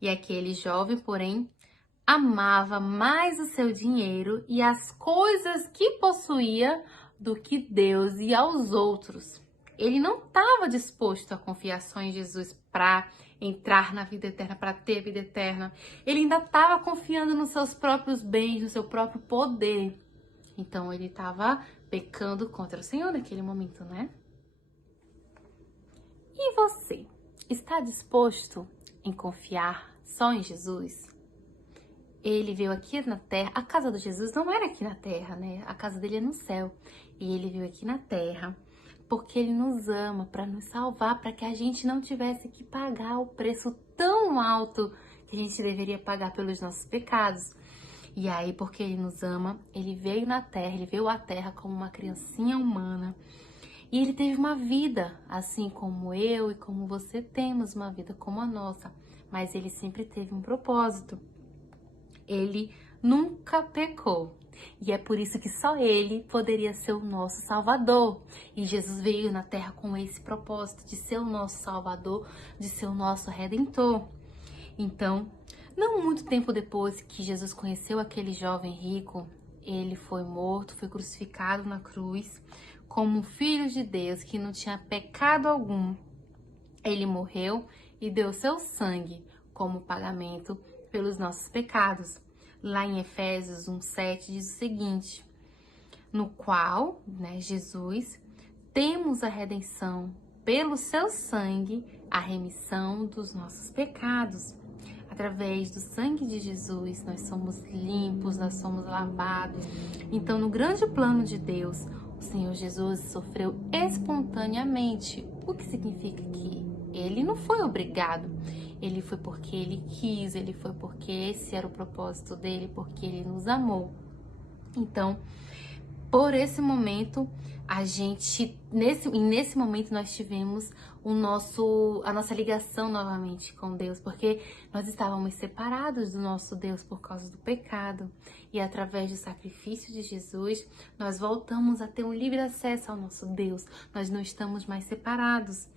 E aquele jovem, porém, amava mais o seu dinheiro e as coisas que possuía do que Deus e aos outros. Ele não estava disposto a confiar só em Jesus para entrar na vida eterna, para ter vida eterna. Ele ainda estava confiando nos seus próprios bens, no seu próprio poder. Então ele estava pecando contra o Senhor naquele momento, né? E você? Está disposto em confiar só em Jesus? Ele veio aqui na terra. A casa de Jesus não era aqui na terra, né? A casa dele é no céu. E ele veio aqui na terra porque ele nos ama, para nos salvar, para que a gente não tivesse que pagar o preço tão alto que a gente deveria pagar pelos nossos pecados. E aí, porque ele nos ama, ele veio na terra, ele veio à terra como uma criancinha humana. E ele teve uma vida, assim como eu e como você temos uma vida como a nossa. Mas ele sempre teve um propósito. Ele nunca pecou. E é por isso que só ele poderia ser o nosso Salvador. E Jesus veio na terra com esse propósito de ser o nosso Salvador, de ser o nosso Redentor. Então, não muito tempo depois que Jesus conheceu aquele jovem rico, ele foi morto, foi crucificado na cruz, como um filho de Deus que não tinha pecado algum. Ele morreu e deu seu sangue como pagamento pelos nossos pecados. Lá em Efésios 1:7 diz o seguinte: no qual, Jesus, temos a redenção pelo seu sangue, a remissão dos nossos pecados. Através do sangue de Jesus, nós somos limpos, nós somos lavados. Então, no grande plano de Deus, o Senhor Jesus sofreu espontaneamente. O que significa que ele não foi obrigado. Ele foi porque ele quis, ele foi porque esse era o propósito dele, porque ele nos amou. Então, por esse momento, nesse momento nós tivemos a nossa ligação novamente com Deus, porque nós estávamos separados do nosso Deus por causa do pecado, e através do sacrifício de Jesus, nós voltamos a ter um livre acesso ao nosso Deus, nós não estamos mais separados,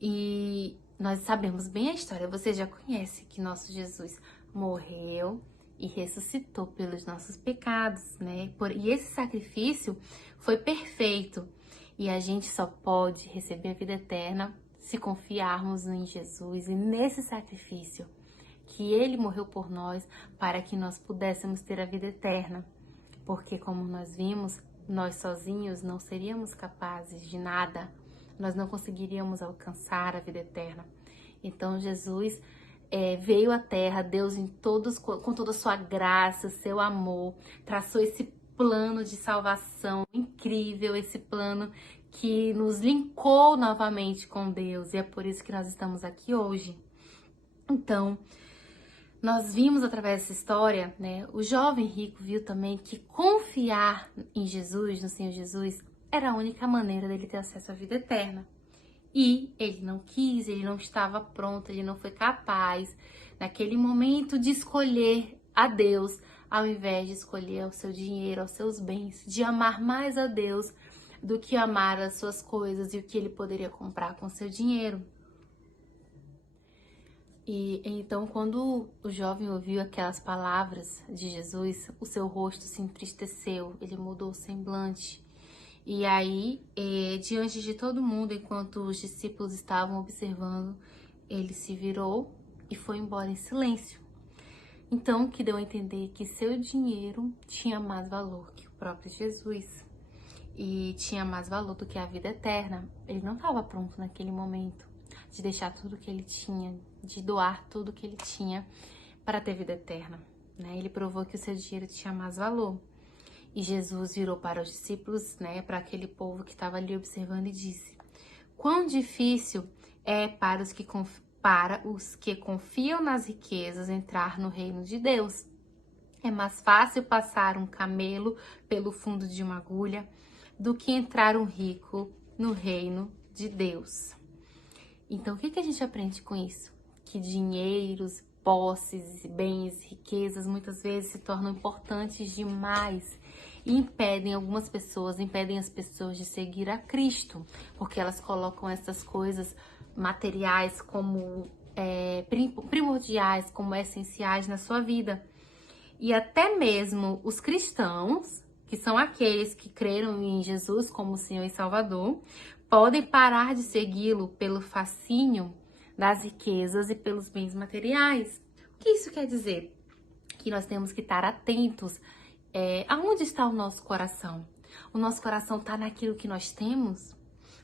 e nós sabemos bem a história, você já conhece que nosso Jesus morreu e ressuscitou pelos nossos pecados, né? E esse sacrifício foi perfeito. E a gente só pode receber a vida eterna se confiarmos em Jesus e nesse sacrifício, que ele morreu por nós para que nós pudéssemos ter a vida eterna. Porque, como nós vimos, nós sozinhos não seríamos capazes de nada. Nós não conseguiríamos alcançar a vida eterna. Então, Jesus veio à Terra, Deus com toda a sua graça, seu amor, traçou esse plano de salvação incrível, esse plano que nos linkou novamente com Deus, e é por isso que nós estamos aqui hoje. Então, nós vimos através dessa história, né, o jovem rico viu também que confiar em Jesus, no Senhor Jesus, era a única maneira dele ter acesso à vida eterna. E ele não quis, ele não estava pronto, ele não foi capaz, naquele momento, de escolher a Deus, ao invés de escolher o seu dinheiro, os seus bens, de amar mais a Deus do que amar as suas coisas e o que ele poderia comprar com seu dinheiro. E então, quando o jovem ouviu aquelas palavras de Jesus, o seu rosto se entristeceu, ele mudou o semblante. E aí, diante de todo mundo, enquanto os discípulos estavam observando, ele se virou e foi embora em silêncio. Então, que deu a entender que seu dinheiro tinha mais valor que o próprio Jesus. E tinha mais valor do que a vida eterna. Ele não estava pronto naquele momento de deixar tudo que ele tinha, de doar tudo que ele tinha para ter vida eterna, né? Ele provou que o seu dinheiro tinha mais valor. E Jesus virou para os discípulos, né, para aquele povo que estava ali observando e disse: quão difícil é para os que confiam nas riquezas entrar no reino de Deus. É mais fácil passar um camelo pelo fundo de uma agulha do que entrar um rico no reino de Deus. Então, o que a gente aprende com isso? Que dinheiros, posses, bens, riquezas muitas vezes se tornam importantes demais e impedem as pessoas de seguir a Cristo, porque elas colocam essas coisas materiais como primordiais, como essenciais na sua vida. E até mesmo os cristãos, que são aqueles que creram em Jesus como Senhor e Salvador, podem parar de segui-lo pelo fascínio das riquezas e pelos bens materiais. O que isso quer dizer? Que nós temos que estar atentos aonde está o nosso coração. O nosso coração está naquilo que nós temos?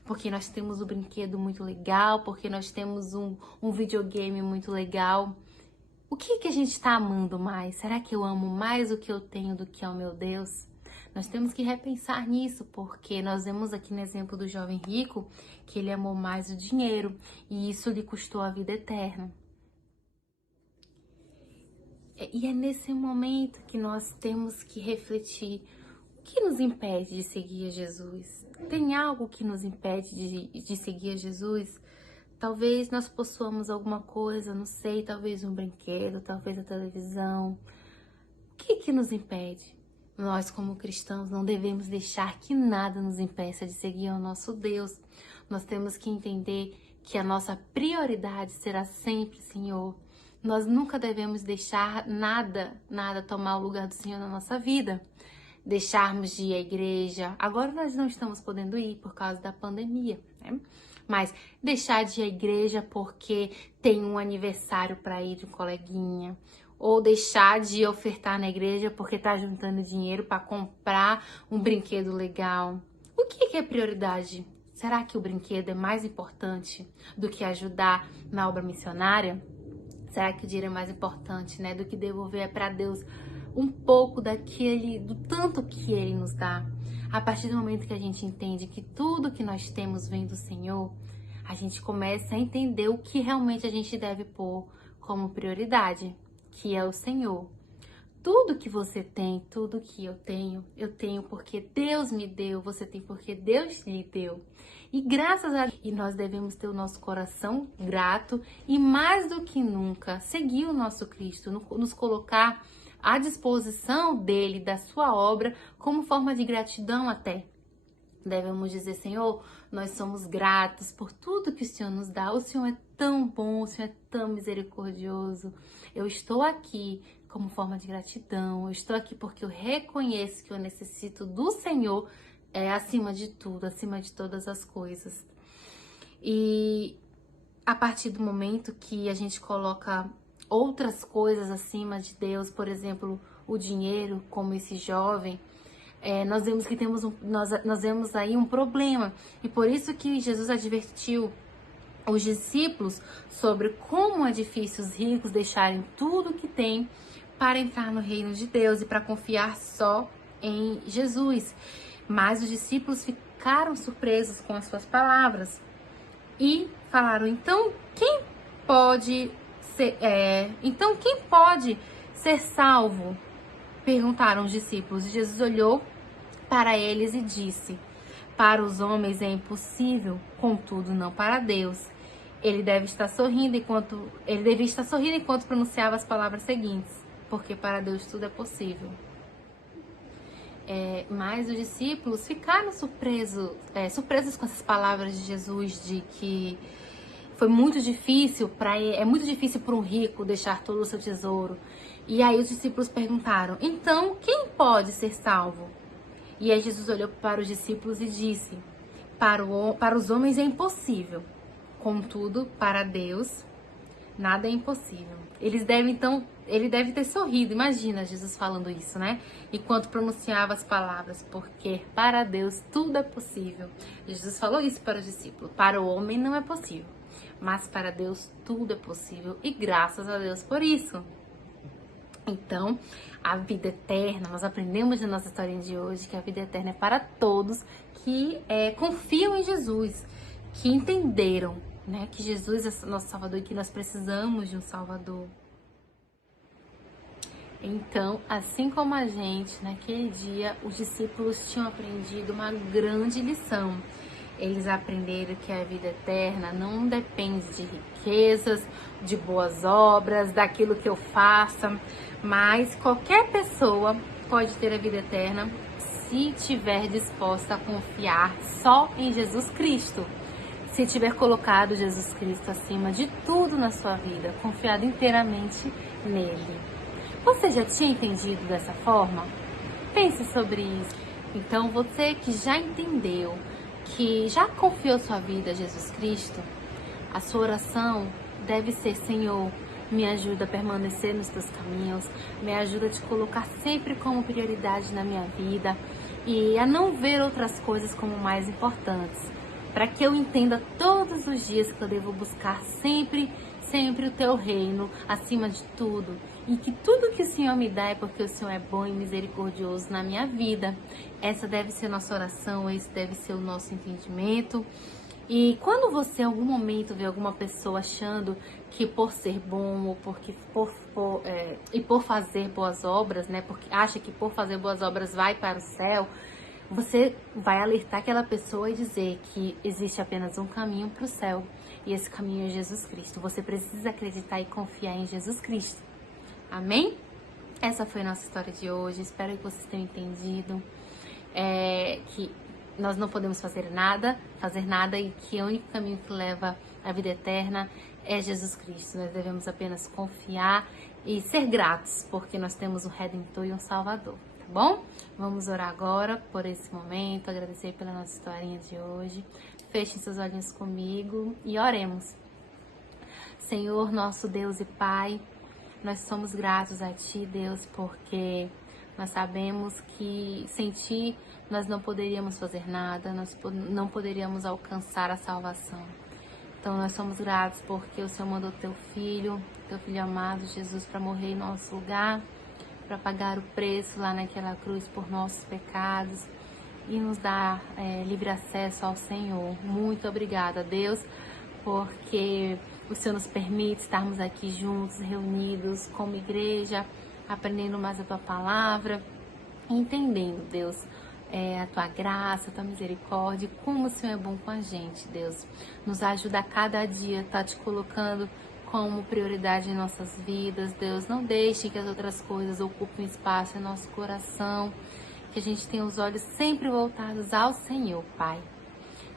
Porque nós temos um brinquedo muito legal, porque nós temos um videogame muito legal. O que a gente está amando mais? Será que eu amo mais o que eu tenho do que ao meu Deus? Nós temos que repensar nisso, porque nós vemos aqui no exemplo do jovem rico que ele amou mais o dinheiro e isso lhe custou a vida eterna. E é nesse momento que nós temos que refletir O que nos impede de seguir a Jesus? Tem algo que nos impede de seguir a Jesus? Talvez nós possuamos alguma coisa, não sei, talvez um brinquedo, talvez a televisão. O que nos impede? Nós, como cristãos, não devemos deixar que nada nos impeça de seguir ao nosso Deus. Nós temos que entender que a nossa prioridade será sempre o Senhor. Nós nunca devemos deixar nada tomar o lugar do Senhor na nossa vida. Deixarmos de ir à igreja. Agora nós não estamos podendo ir por causa da pandemia, né? Mas deixar de ir à igreja porque tem um aniversário para ir de um coleguinha. Ou deixar de ofertar na igreja porque está juntando dinheiro para comprar um brinquedo legal. O que é prioridade? Será que o brinquedo é mais importante do que ajudar na obra missionária? Será que o dinheiro é mais importante, né, do que devolver para Deus um pouco do tanto que Ele nos dá? A partir do momento que a gente entende que tudo que nós temos vem do Senhor, a gente começa a entender o que realmente a gente deve pôr como prioridade, que é o Senhor. Tudo que você tem, tudo que eu tenho porque Deus me deu, você tem porque Deus lhe deu. E graças a Deus, e nós devemos ter o nosso coração grato e mais do que nunca seguir o nosso Cristo, nos colocar à disposição dele, da sua obra, como forma de gratidão até. Devemos dizer, Senhor, nós somos gratos por tudo que o Senhor nos dá. O Senhor é tão bom, o Senhor é tão misericordioso. Eu estou aqui como forma de gratidão. Eu estou aqui porque eu reconheço que eu necessito do Senhor acima de tudo, acima de todas as coisas. E a partir do momento que a gente coloca outras coisas acima de Deus, por exemplo, o dinheiro, como esse jovem, nós vemos que nós vemos aí um problema. E por isso que Jesus advertiu os discípulos sobre como é difícil os ricos deixarem tudo o que têm para entrar no reino de Deus e para confiar só em Jesus. Mas os discípulos ficaram surpresos com as suas palavras e falaram, então quem pode ser salvo? Perguntaram os discípulos. E Jesus olhou para eles e disse, para os homens é impossível, contudo não para Deus. Ele devia estar sorrindo enquanto pronunciava as palavras seguintes, porque para Deus tudo é possível. Mas os discípulos ficaram surpresos com essas palavras de Jesus, de que foi muito difícil é muito difícil para um rico deixar todo o seu tesouro. E aí os discípulos perguntaram, então quem pode ser salvo? E aí Jesus olhou para os discípulos e disse, para os homens é impossível, contudo para Deus nada é impossível. Ele deve ter sorrido, imagina Jesus falando isso, né? Enquanto pronunciava as palavras, porque para Deus tudo é possível. Jesus falou isso para os discípulos, para o homem não é possível, mas para Deus tudo é possível e graças a Deus por isso. Então, a vida eterna, nós aprendemos na nossa historinha de hoje que a vida eterna é para todos que confiam em Jesus, que entenderam, né, que Jesus é nosso Salvador e que nós precisamos de um Salvador. Então, assim como a gente, naquele dia, os discípulos tinham aprendido uma grande lição. Eles aprenderam que a vida eterna não depende de riquezas, de boas obras, daquilo que eu faça, mas qualquer pessoa pode ter a vida eterna se estiver disposta a confiar só em Jesus Cristo. Se tiver colocado Jesus Cristo acima de tudo na sua vida, confiado inteiramente nele. Você já tinha entendido dessa forma? Pense sobre isso. Então, você que já entendeu, que já confiou sua vida a Jesus Cristo, a sua oração deve ser, Senhor, me ajuda a permanecer nos teus caminhos, me ajuda a te colocar sempre como prioridade na minha vida e a não ver outras coisas como mais importantes, para que eu entenda todos os dias que eu devo buscar sempre o teu reino acima de tudo e que tudo que o Senhor me dá é porque o Senhor é bom e misericordioso na minha vida. Essa deve ser nossa oração, esse deve ser o nosso entendimento E quando você em algum momento vê alguma pessoa achando que por ser bom ou por fazer boas obras, né, porque acha que por fazer boas obras vai para o céu, você vai alertar aquela pessoa e dizer que existe apenas um caminho para o céu, e esse caminho é Jesus Cristo. Você precisa acreditar e confiar em Jesus Cristo. Amém? Essa foi a nossa história de hoje. Espero que vocês tenham entendido que nós não podemos fazer nada e que o único caminho que leva à vida eterna é Jesus Cristo. Nós devemos apenas confiar e ser gratos, porque nós temos um Redentor e um Salvador. Tá bom? Vamos orar agora por esse momento, agradecer pela nossa historinha de hoje. Fechem seus olhinhos comigo e oremos. Senhor, nosso Deus e Pai, nós somos gratos a Ti, Deus, porque nós sabemos que sem Ti nós não poderíamos fazer nada, nós não poderíamos alcançar a salvação. Então nós somos gratos porque o Senhor mandou Teu Filho amado, Jesus, para morrer em nosso lugar, para pagar o preço lá naquela cruz por nossos pecados e nos dar livre acesso ao Senhor. Muito obrigada, Deus, porque o Senhor nos permite estarmos aqui juntos, reunidos como igreja, aprendendo mais a Tua palavra, entendendo, Deus, a Tua graça, a Tua misericórdia, como o Senhor é bom com a gente, Deus. Nos ajuda a cada dia, tá Te colocando como prioridade em nossas vidas, Deus. Não deixe que as outras coisas ocupem espaço em nosso coração, que a gente tenha os olhos sempre voltados ao Senhor, Pai.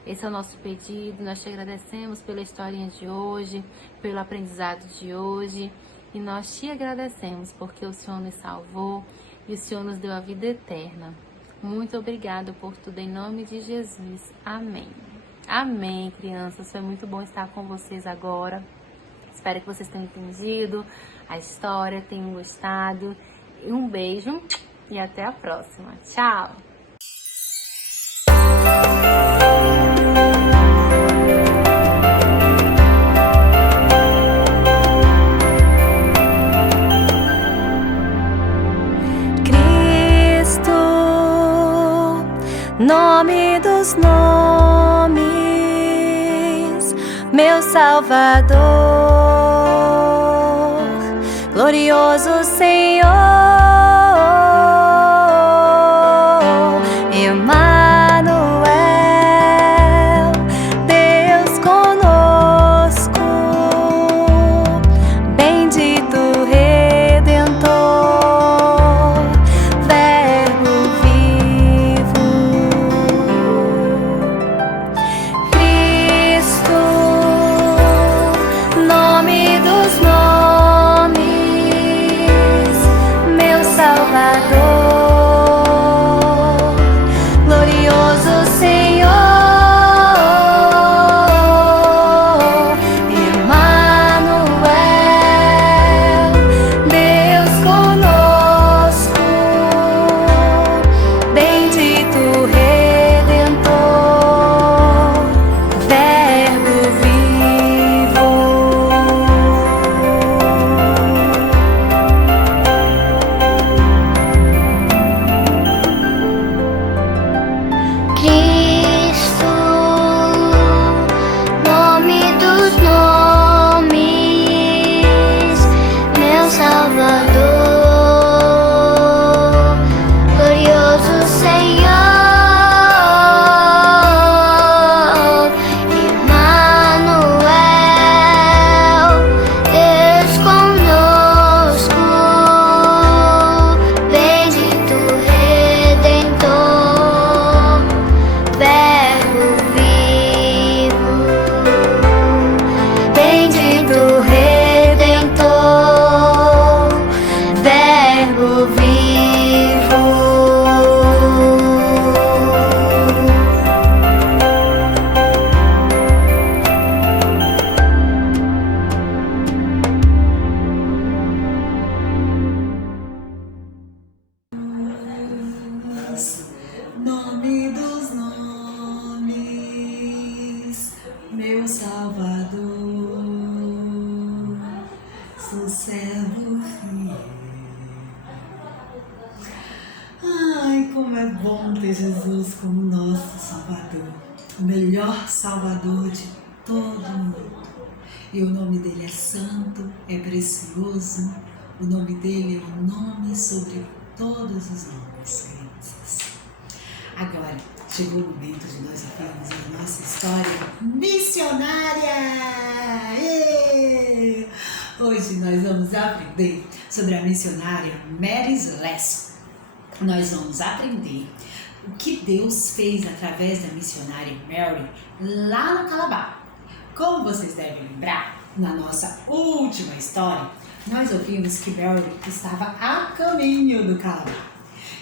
Esse é o nosso pedido, nós Te agradecemos pela historinha de hoje, pelo aprendizado de hoje, e nós Te agradecemos porque o Senhor nos salvou e o Senhor nos deu a vida eterna. Muito obrigado por tudo, em nome de Jesus. Amém. Amém, crianças. Foi muito bom estar com vocês agora. Espero que vocês tenham entendido a história, tenham gostado. Um beijo e até a próxima. Tchau! Nome dos nomes, meu Salvador, glorioso Senhor, Emmanuel, Deus conosco, bendito Redentor, Verbo vivo, Cristo, nome dos nomes, meu Salvador, glorioso Senhor, Emmanuel, Deus conosco, bendito Redentor, Verbo vivo. Cristo, nome dos nomes, meu Salvador, glorioso Senhor, Emmanuel, Deus conosco, bendito Redentor, Verbo vivo, bendito Redentor, Verbo vivo. Nome dos nomes, meu Salvador, sou servo fiel. Ai, como é bom ter Jesus como nosso Salvador. o melhor Salvador de todo mundo. E o nome dele é santo, é precioso, o nome dele é o nome sobre todos os nomes, crianças. Agora, chegou o momento de nós ouvirmos a nossa história missionária! Êêê! Hoje nós vamos aprender sobre a missionária Mary Slessor. Nós vamos aprender o que Deus fez através da missionária Mary lá no Calabar. Como vocês devem lembrar, na nossa última história, nós ouvimos que Mary estava a caminho do Calabar.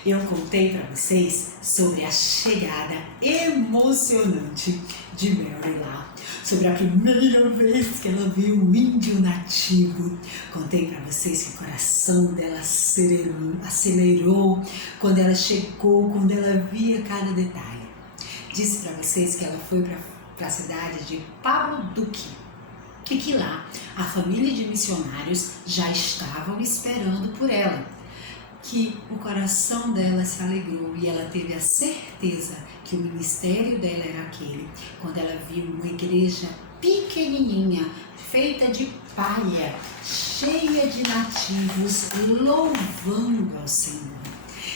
Eu contei para vocês sobre a chegada emocionante de Mary lá, sobre a primeira vez que ela viu um índio nativo. Contei para vocês que o coração dela acelerou quando ela chegou, quando ela via cada detalhe. Disse para vocês que ela foi para a cidade de Pablo Duque e que lá a família de missionários já estavam esperando por ela. Que o coração dela se alegrou e ela teve a certeza que o ministério dela era aquele, quando ela viu uma igreja pequenininha, feita de palha, cheia de nativos, louvando ao Senhor.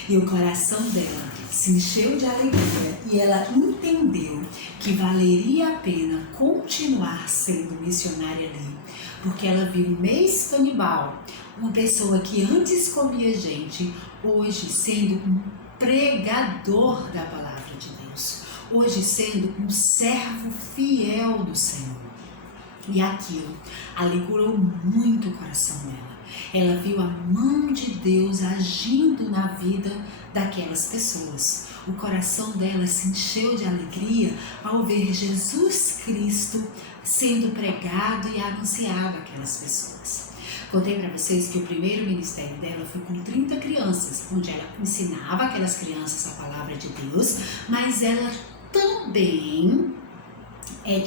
E o coração dela se encheu de alegria e ela entendeu que valeria a pena continuar sendo missionária ali, porque ela viu um ex-canibal, uma pessoa que antes comia gente, hoje sendo um pregador da palavra de Deus, hoje sendo um servo fiel do Senhor. E aquilo alegrou muito o coração dela. Ela viu a mão de Deus agindo na vida daquelas pessoas. O coração dela se encheu de alegria ao ver Jesus Cristo sendo pregado e anunciado àquelas pessoas. Contei para vocês que o primeiro ministério dela foi com 30 crianças, onde ela ensinava aquelas crianças a palavra de Deus, mas ela também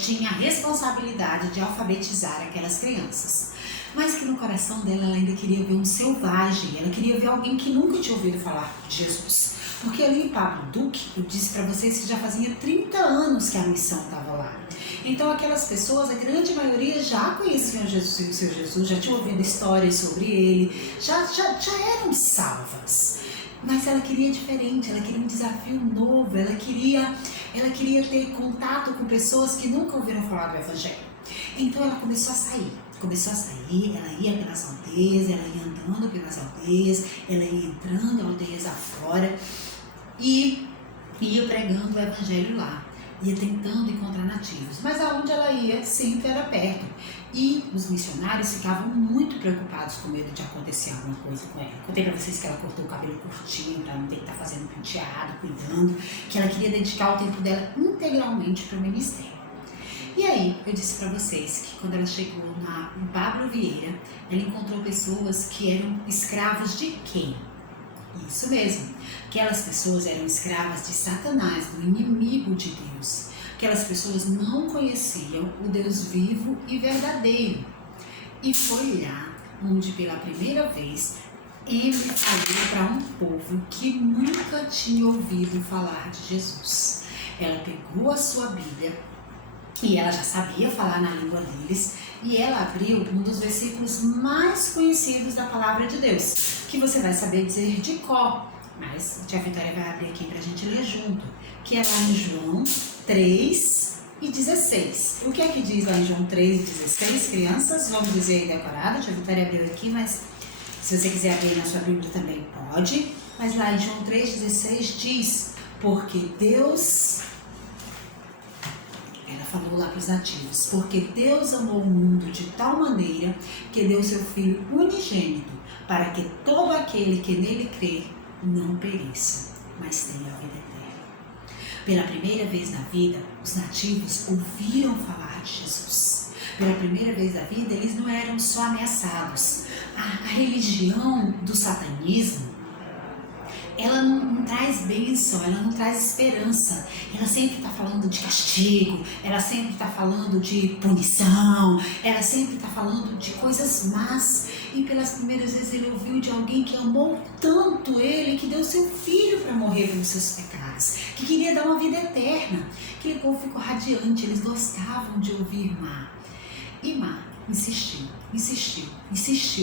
tinha a responsabilidade de alfabetizar aquelas crianças. Mas que no coração dela ela ainda queria ver um selvagem, ela queria ver alguém que nunca tinha ouvido falar de Jesus. Porque ali em Pablo Duque, eu disse para vocês que já fazia 30 anos que a missão estava lá. Então aquelas pessoas, a grande maioria já conheciam Jesus e o seu Jesus, já tinham ouvido histórias sobre ele, já eram salvas. Mas ela queria diferente, ela queria um desafio novo, ela queria ter contato com pessoas que nunca ouviram falar do Evangelho. Então ela começou a sair, ela ia pelas aldeias, ela ia andando pelas aldeias, ela ia entrando aldeias afora e ia pregando o Evangelho lá. Ia tentando encontrar nativos, mas aonde ela ia sempre era perto. E os missionários ficavam muito preocupados com medo de acontecer alguma coisa com ela. Contei para vocês que ela cortou o cabelo curtinho para não ter que estar fazendo penteado, cuidando, que ela queria dedicar o tempo dela integralmente para o ministério. E aí, eu disse para vocês que quando ela chegou em Pablo Vieira, ela encontrou pessoas que eram escravos de quem? Isso mesmo, aquelas pessoas eram escravas de Satanás, do inimigo de Deus. Aquelas pessoas não conheciam o Deus vivo e verdadeiro. E foi lá onde pela primeira vez ele falou para um povo que nunca tinha ouvido falar de Jesus. Ela pegou a sua Bíblia e ela já sabia falar na língua deles, e ela abriu um dos versículos mais conhecidos da palavra de Deus, que você vai saber dizer de cor, mas a tia Vitória vai abrir aqui pra gente ler junto, que é lá em João 3:16. O que é que diz lá em João 3:16, crianças? Vamos dizer aí decorado, a tia Vitória abriu aqui, mas se você quiser abrir na sua Bíblia também pode. Mas lá em João 3:16 diz, porque Deus... Ela falou lá para os nativos, porque Deus amou o mundo de tal maneira que deu seu Filho unigênito, para que todo aquele que nele crê não pereça, mas tenha a vida eterna. Pela primeira vez na vida, os nativos ouviram falar de Jesus. Pela primeira vez na vida, eles não eram só ameaçados. A religião do satanismo ela não traz bênção, ela não traz esperança. Ela sempre está falando de castigo, ela sempre está falando de punição, ela sempre está falando de coisas más. E pelas primeiras vezes ele ouviu de alguém que amou tanto ele, que deu seu filho para morrer pelos seus pecados, que queria dar uma vida eterna. Aquele povo ficou radiante, eles gostavam de ouvir Má. E Má insistiu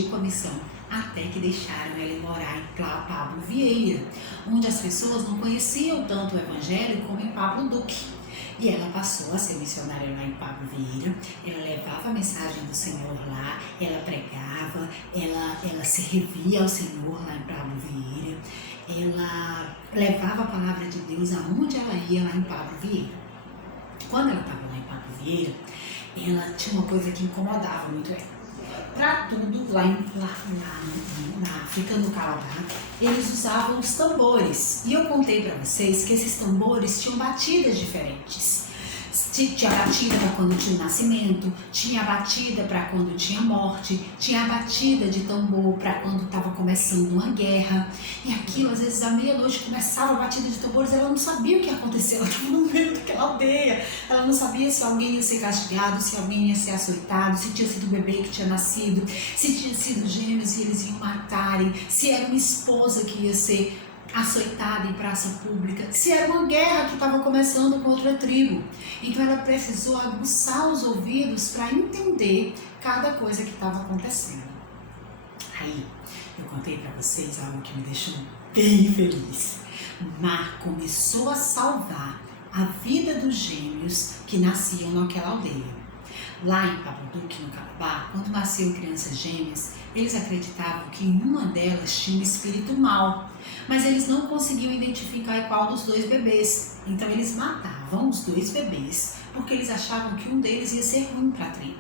com a missão, até que deixaram ela morar em Pablo Vieira, onde as pessoas não conheciam tanto o Evangelho como em Pablo Duque. E ela passou a ser missionária lá em Pablo Vieira, ela levava a mensagem do Senhor lá, ela pregava, ela servia ao Senhor lá em Pablo Vieira, ela levava a palavra de Deus aonde ela ia lá em Pablo Vieira. Quando ela estava lá em Pablo Vieira, ela tinha uma coisa que incomodava muito ela. Para tudo, lá na África, no Calabar, eles usavam os tambores. E eu contei para vocês que esses tambores tinham batidas diferentes. Tinha batida para quando tinha o nascimento, tinha batida para quando tinha morte, tinha batida de tambor para quando estava começando uma guerra. E aquilo, às vezes, à meia-noite começava a batida de tambores, ela não sabia o que ia acontecer, ela estava no meio daquela aldeia. Ela não sabia se alguém ia ser castigado, se alguém ia ser açoitado, se tinha sido o bebê que tinha nascido, se tinha sido gêmeos e eles iam matarem, se era uma esposa que ia ser açoitada em praça pública, se era uma guerra que estava começando com outra tribo. Então ela precisou aguçar os ouvidos para entender cada coisa que estava acontecendo. Aí eu contei para vocês algo que me deixou bem feliz. Má começou a salvar a vida dos gêmeos que nasciam naquela aldeia. Lá em Pablo Duque, no Calabar, quando nasciam crianças gêmeas, eles acreditavam que em uma delas tinha um espírito mau, mas eles não conseguiam identificar qual dos dois bebês. Então eles matavam os dois bebês, porque eles achavam que um deles ia ser ruim para a tribo.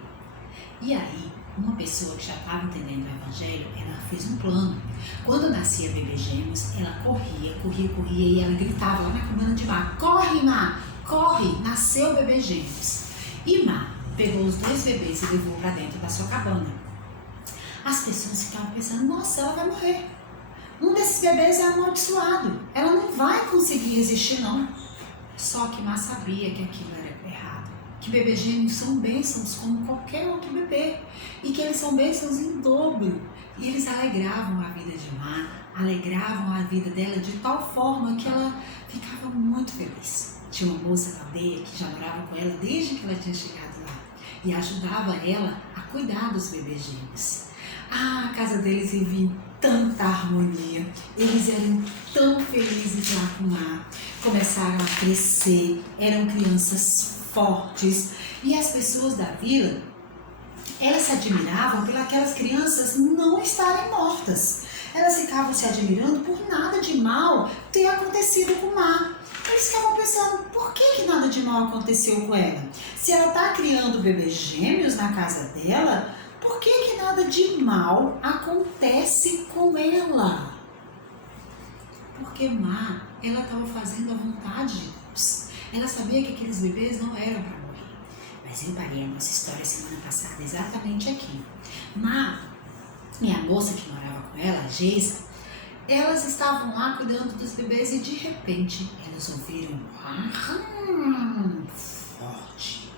E aí, uma pessoa que já estava entendendo o Evangelho, ela fez um plano. Quando nascia bebês gêmeos, ela corria e ela gritava lá na cabana de Má: corre, Má, corre, nasceu bebê gêmeos. E Má pegou os dois bebês e levou para dentro da sua cabana. As pessoas ficavam pensando: nossa, ela vai morrer. Um desses bebês é amaldiçoado. Ela não vai conseguir resistir, não. Só que Má sabia que aquilo era errado. Que bebês gêmeos são bênçãos como qualquer outro bebê. E que eles são bênçãos em dobro. E eles alegravam a vida de Má, alegravam a vida dela de tal forma que ela ficava muito feliz. Tinha uma moça da aldeia que já morava com ela desde que ela tinha chegado lá e ajudava ela a cuidar dos bebês gêmeos. A casa deles vivia em tanta harmonia, eles eram tão felizes lá com Má, começaram a crescer, eram crianças fortes e as pessoas da vila, elas se admiravam pelas crianças não estarem mortas. Elas ficavam se admirando por nada de mal ter acontecido com Má. Eles ficavam pensando: por que nada de mal aconteceu com ela? Se ela está criando bebês gêmeos na casa dela, por que nada de mal acontece com ela? Porque Má, ela estava fazendo a vontade de Deus. Ela sabia que aqueles bebês não eram para morrer. Mas eu parei a nossa história semana passada exatamente aqui. Má e a moça que morava com ela, a Geisa, elas estavam lá cuidando dos bebês e de repente elas ouviram um forte.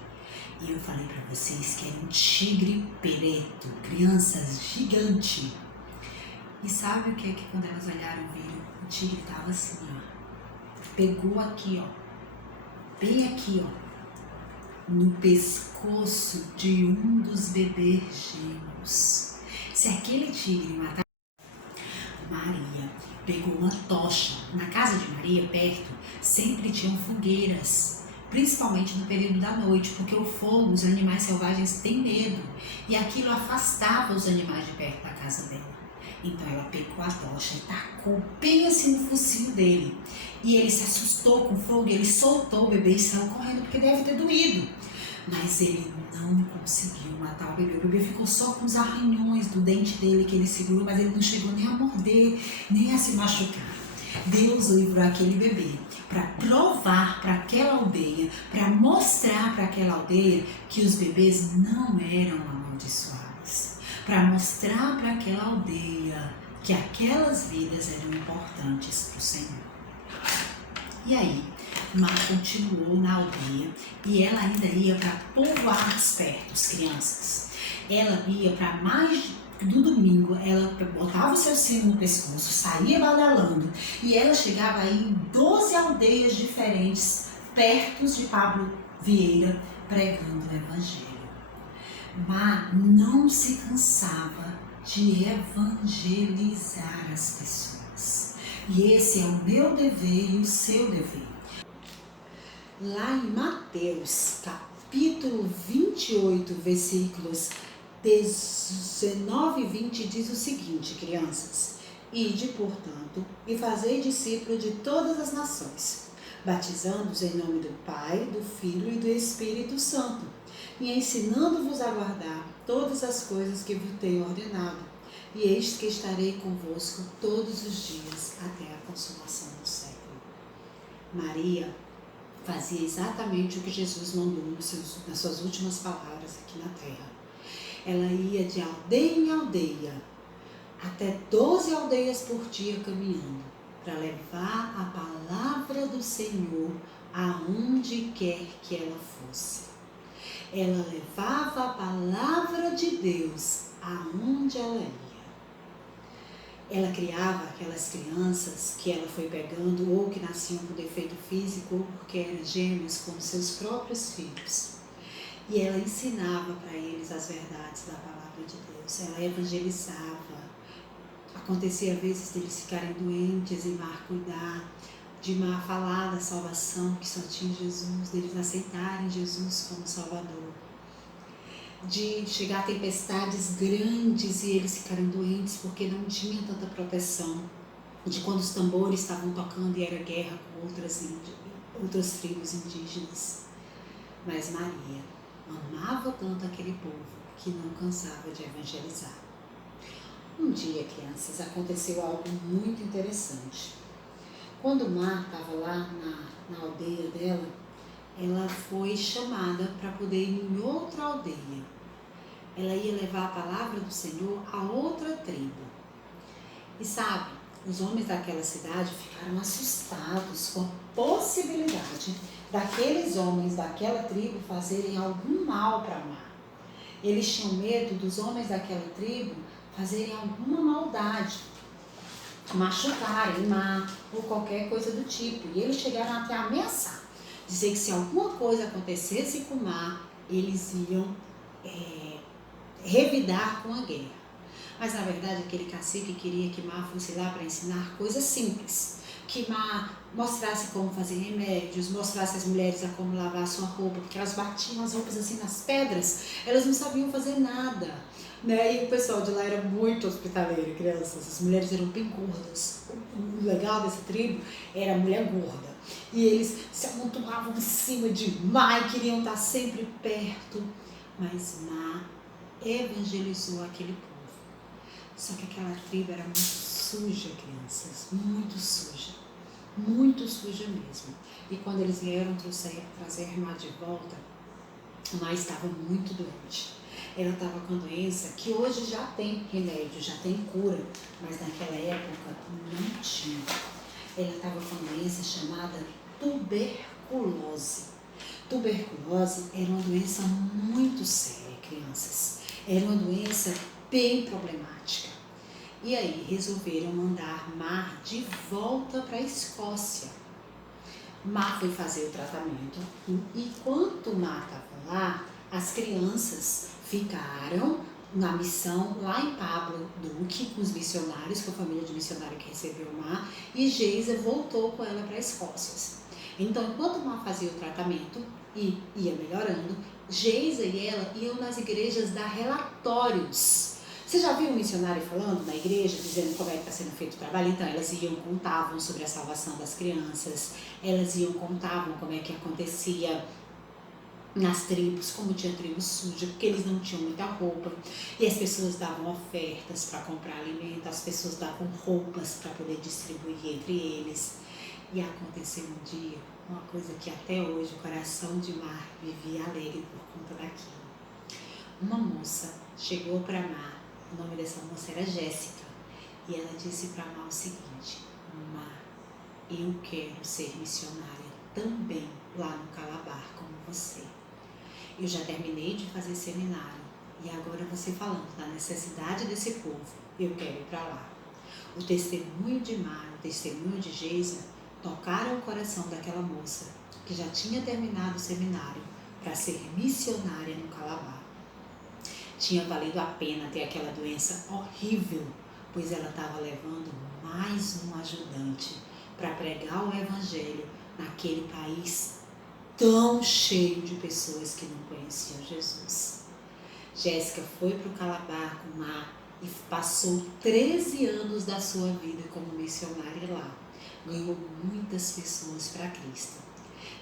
E eu falei para vocês que era um tigre preto, crianças gigante. E sabe o que é que quando elas olharam viram? O tigre estava assim, ó. Pegou aqui, ó. Bem aqui, ó. No pescoço de um dos bebês gêmeos. Se aquele tigre matar Maria, pegou uma tocha. Na casa de Maria, perto, sempre tinham fogueiras, principalmente no período da noite, porque o fogo, os animais selvagens têm medo, e aquilo afastava os animais de perto da casa dela. Então ela pegou a tocha e tacou bem assim no focinho dele. E ele se assustou com o fogo, ele soltou o bebê e saiu correndo, porque deve ter doído. Mas ele não conseguiu matar o bebê. O bebê ficou só com os arranhões do dente dele que ele segurou, mas ele não chegou nem a morder, nem a se machucar. Deus livrou aquele bebê para provar para aquela aldeia, para mostrar para aquela aldeia que os bebês não eram amaldiçoados. Para mostrar para aquela aldeia que aquelas vidas eram importantes para o Senhor. E aí, Mar continuou na aldeia e ela ainda ia para povoados perto, as crianças. Ela ia para mais do domingo, ela botava o seu sino no pescoço, saía badalando e ela chegava aí em 12 aldeias diferentes, perto de Pablo Vieira, pregando o Evangelho. Mar não se cansava de evangelizar as pessoas. E esse é o meu dever e o seu dever. Lá em Mateus, capítulo 28, versículos 19 e 20, diz o seguinte, crianças: Ide, portanto, e fazei discípulo de todas as nações, batizando-os em nome do Pai, do Filho e do Espírito Santo, e ensinando-vos a guardar todas as coisas que vos tenho ordenado. E eis que estarei convosco todos os dias, até a consumação do século. Maria fazia exatamente o que Jesus mandou nas suas últimas palavras aqui na terra. Ela ia de aldeia em aldeia, até 12 aldeias por dia caminhando, para levar a palavra do Senhor aonde quer que ela fosse. Ela levava a palavra de Deus aonde ela ia. Ela criava aquelas crianças que ela foi pegando, ou que nasciam com defeito físico, ou porque eram gêmeos, como seus próprios filhos. E ela ensinava para eles as verdades da palavra de Deus. Ela evangelizava. Acontecia às vezes deles ficarem doentes e Mar cuidar, de Mar falar da salvação que só tinha Jesus, deles aceitarem Jesus como Salvador. De chegar a tempestades grandes e eles ficarem doentes porque não tinham tanta proteção. De quando os tambores estavam tocando e era guerra com outras tribos indígenas. Mas Maria amava tanto aquele povo que não cansava de evangelizar. Um dia, crianças, aconteceu algo muito interessante. Quando Mar estava lá na aldeia dela, ela foi chamada para poder ir em outra aldeia. Ela ia levar a palavra do Senhor a outra tribo. E sabe, os homens daquela cidade ficaram assustados com a possibilidade daqueles homens daquela tribo fazerem algum mal para Mar. Eles tinham medo dos homens daquela tribo fazerem alguma maldade, machucarem Mar ou qualquer coisa do tipo. E eles chegaram até a ameaçar, dizer que se alguma coisa acontecesse com Mar, eles iam revidar com a guerra. Mas na verdade aquele cacique queria que Mar fosse lá para ensinar coisas simples. Que Mar mostrasse como fazer remédios, mostrasse às mulheres a como lavar a sua roupa, porque elas batiam as roupas assim nas pedras, elas não sabiam fazer nada, né? E o pessoal de lá era muito hospitaleiro, crianças, as mulheres eram bem gordas. O legal dessa tribo era a mulher gorda. E eles se amontoavam em cima de Mar e queriam estar sempre perto. Mas Mar evangelizou aquele povo. Só que aquela tribo era muito suja, crianças, muito suja mesmo. E quando eles vieram trazer Mar de volta, Mar estava muito doente. Ela estava com doença que hoje já tem remédio, já tem cura, mas naquela época não tinha. Ela estava com uma doença chamada tuberculose. Tuberculose era uma doença muito séria, crianças. Era uma doença bem problemática. E aí resolveram mandar Mar de volta para a Escócia. Mar foi fazer o tratamento e enquanto Mar estava lá, as crianças ficaram na missão lá em Pablo Duque com os missionários, com a família de missionário que recebeu Mar, e Geisa voltou com ela para a Escócia. Então, enquanto Mar fazia o tratamento e ia melhorando, Geisa e ela iam nas igrejas dar relatórios. Você já viu um missionário falando na igreja, dizendo como é que está sendo feito o trabalho? Então, elas iam, contavam sobre a salvação das crianças, elas iam, contavam como é que acontecia nas tribos, como tinha tribo suja, porque eles não tinham muita roupa, e as pessoas davam ofertas para comprar alimento, as pessoas davam roupas para poder distribuir entre eles. E aconteceu um dia, uma coisa que até hoje o coração de Mar vivia alegre por conta daquilo. Uma moça chegou para Mar, o nome dessa moça era Jéssica, E ela disse para Má o seguinte: Má, eu quero ser missionária também lá no Calabar como você. Eu já terminei de fazer seminário e agora você falando da necessidade desse povo, eu quero ir para lá. O testemunho de Má, o testemunho de Geisa tocaram o coração daquela moça que já tinha terminado o seminário para ser missionária no Calabar. Tinha valido a pena ter aquela doença horrível, pois ela estava levando mais um ajudante para pregar o evangelho naquele país tão cheio de pessoas que não conheciam Jesus. Jéssica foi para o Calabar com Má e passou 13 anos da sua vida como missionária lá. Ganhou muitas pessoas para Cristo.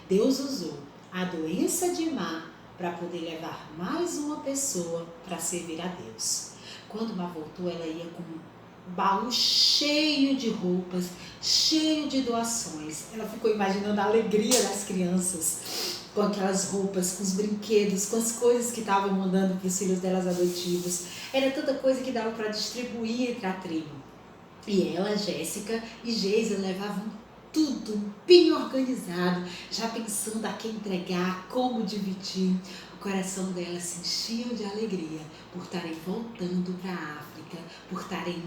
Deus usou a doença de Má para poder levar mais uma pessoa para servir a Deus. Quando Má voltou, ela ia com um baú cheio de roupas, cheio de doações. Ela ficou imaginando a alegria das crianças com aquelas roupas, com os brinquedos, com as coisas que estavam mandando para os filhos delas adotivos. Era tanta coisa que dava para distribuir entre a tribo. E ela, Jéssica e Geisa levavam tudo bem organizado, já pensando a quem entregar, como dividir. O coração dela se enchia de alegria por estarem voltando para a África, por estarem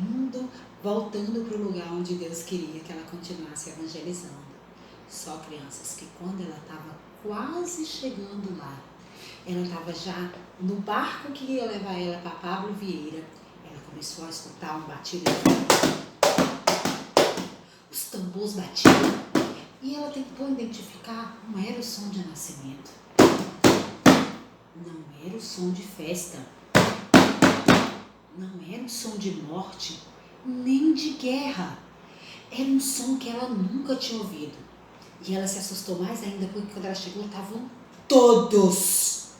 voltando para o lugar onde Deus queria que ela continuasse evangelizando. Só, crianças, que quando ela estava quase chegando lá, ela estava já no barco que ia levar ela para Pablo Vieira, ela começou a escutar um batido. Os tambores batiam e ela tentou identificar, não era o som de nascimento, não era o som de festa, não era o som de morte, nem de guerra. Era um som que ela nunca tinha ouvido. E ela se assustou mais ainda porque quando ela chegou estavam todos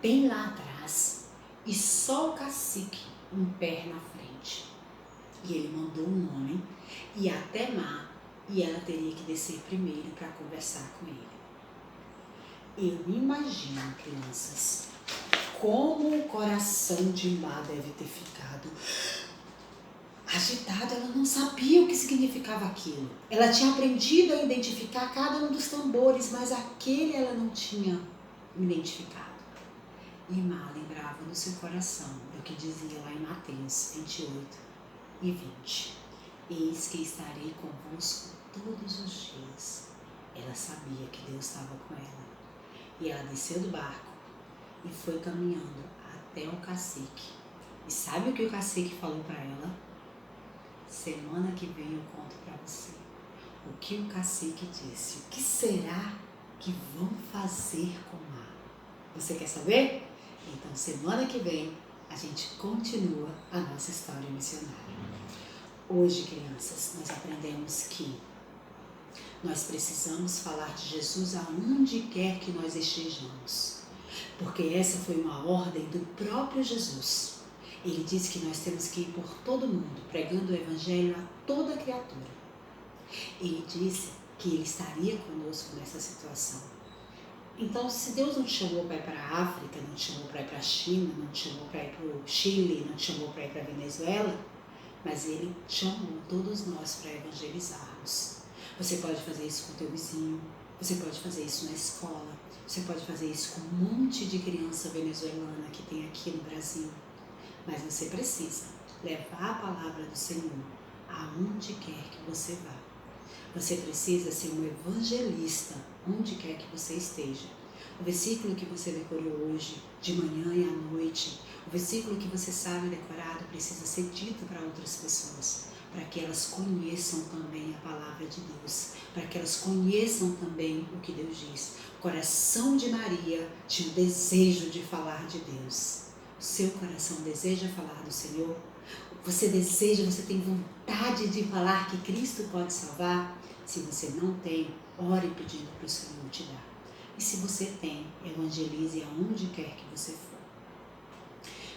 bem lá atrás e só o cacique em pé na frente. E ele mandou um homem ir até Má e ela teria que descer primeiro para conversar com ele. Eu imagino, crianças, como o coração de Má deve ter ficado agitado. Ela não sabia o que significava aquilo. Ela tinha aprendido a identificar cada um dos tambores, mas aquele ela não tinha identificado. E Má lembrava no seu coração do que dizia lá em Mateus 28:20. Eis que estarei convosco todos os dias. Ela sabia que Deus estava com ela. E ela desceu do barco e foi caminhando até o cacique. E sabe o que o cacique falou para ela? Semana que vem eu conto para você o que o cacique disse. O que será que vão fazer com Má? Você quer saber? Então, semana que vem, a gente continua a nossa história missionária. Hoje, crianças, nós aprendemos que nós precisamos falar de Jesus aonde quer que nós estejamos. Porque essa foi uma ordem do próprio Jesus. Ele disse que nós temos que ir por todo mundo, pregando o evangelho a toda criatura. Ele disse que ele estaria conosco nessa situação. Então, se Deus não te chamou para ir para a África, não te chamou para ir para a China, não te chamou para ir para o Chile, não te chamou para ir para a Venezuela, mas ele chamou todos nós para evangelizarmos. Você pode fazer isso com o teu vizinho, você pode fazer isso na escola, você pode fazer isso com um monte de criança venezuelana que tem aqui no Brasil. Mas você precisa levar a palavra do Senhor aonde quer que você vá. Você precisa ser um evangelista onde quer que você esteja. O versículo que você decorou hoje, de manhã e à noite, o versículo que você sabe decorado precisa ser dito para outras pessoas, para que elas conheçam também a palavra de Deus, para que elas conheçam também o que Deus diz. O coração de Maria tinha o desejo de falar de Deus. O seu coração deseja falar do Senhor? Você deseja, você tem vontade de falar que Cristo pode salvar? Se você não tem, ore pedindo para o Senhor te dar. E se você tem, evangelize aonde quer que você for.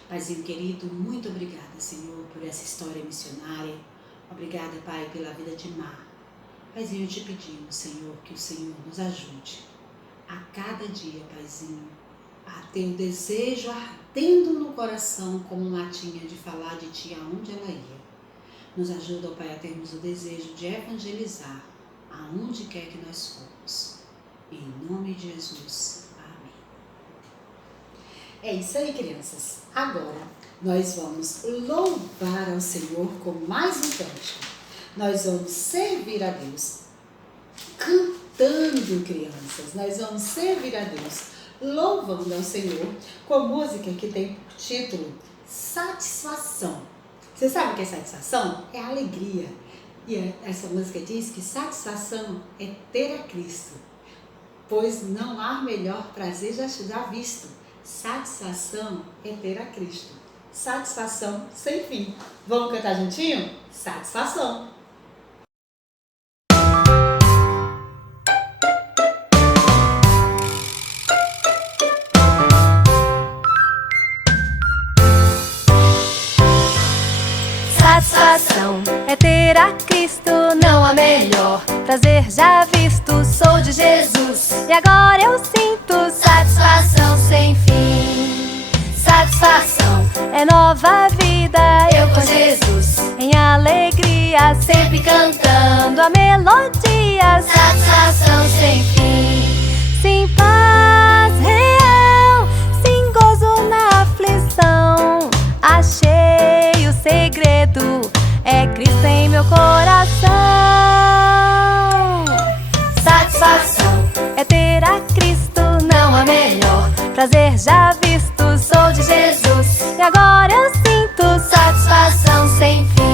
Paizinho querido, muito obrigada, Senhor, por essa história missionária. Obrigada, Pai, pela vida de Má. Paizinho, eu te pedimos, Senhor, que o Senhor nos ajude a cada dia, Paizinho, a ter o desejo ardendo no coração como uma tinha de falar de ti aonde ela ia. Nos ajuda, ó Pai, a termos o desejo de evangelizar aonde quer que nós formos. Em nome de Jesus. Amém. É isso aí, crianças. Agora nós vamos louvar ao Senhor com mais um cântico. Nós vamos servir a Deus cantando, crianças. Nós vamos servir a Deus louvando ao Senhor com música que tem por título Satisfação. Você sabe o que é satisfação? É alegria. E essa música diz que satisfação é ter a Cristo, pois não há melhor prazer já visto. Satisfação é ter a Cristo. Satisfação sem fim. Vamos cantar juntinho? Satisfação. Satisfação é ter a Cristo, não há melhor prazer já visto. Sou de Jesus e agora eu sinto satisfação sem fim. Satisfação é nova vida, eu com Jesus em alegria, sempre cantando a melodia. Satisfação sem fim, sem paz real, sem gozo na aflição. Achei o segredo, é Cristo em meu coração. Satisfação é ter a Cristo, não há melhor prazer já visto. Sou de Jesus e agora eu sinto satisfação sem fim.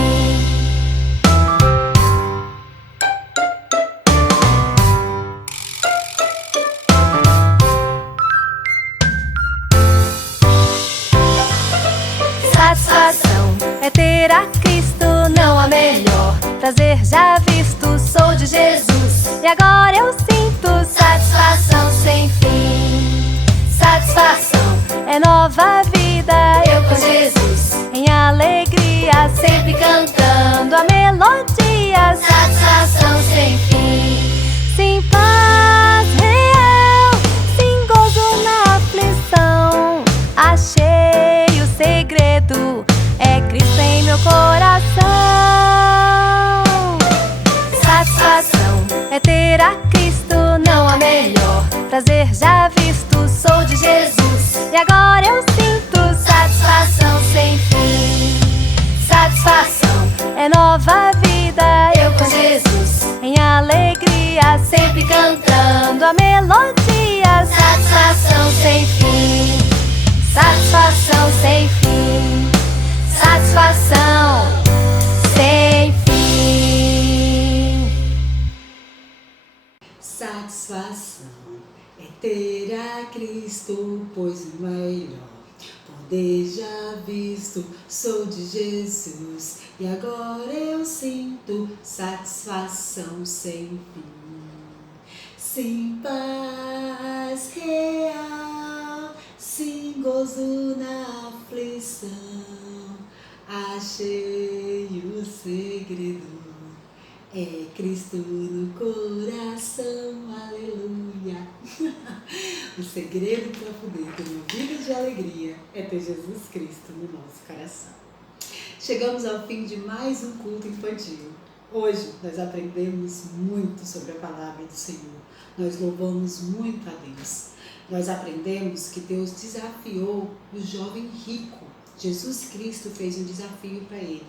Satisfação é ter a Cristo, não há melhor prazer já visto. Sou de Jesus e agora eu sinto satisfação sem fim. Satisfação é nova vida, eu com Jesus em alegria, sempre cantando a melodia. Satisfação sem fim, sem paz real, sem gozo na aflição. Achei o segredo, é Cristo em meu coração. Satisfação é ter a Cristo, não há melhor prazer já visto. Sou de Jesus e agora eu sinto satisfação sem fim. Satisfação é nova vida, eu com Jesus em alegria, sempre cantando a melodia. Satisfação sem fim, satisfação sem fim, satisfação sem fim. Satisfação é ter a Cristo, pois o melhor poder já visto. Sou de Jesus e agora eu sinto satisfação sem fim. Sem paz real, sem gozo na aflição. Achei o segredo, é Cristo no coração, aleluia. O segredo para poder ter uma vida de alegria é ter Jesus Cristo no nosso coração. Chegamos ao fim de mais um culto infantil. Hoje nós aprendemos muito sobre a palavra do Senhor. Nós louvamos muito a Deus. Nós aprendemos que Deus desafiou o jovem rico. Jesus Cristo fez um desafio para ele,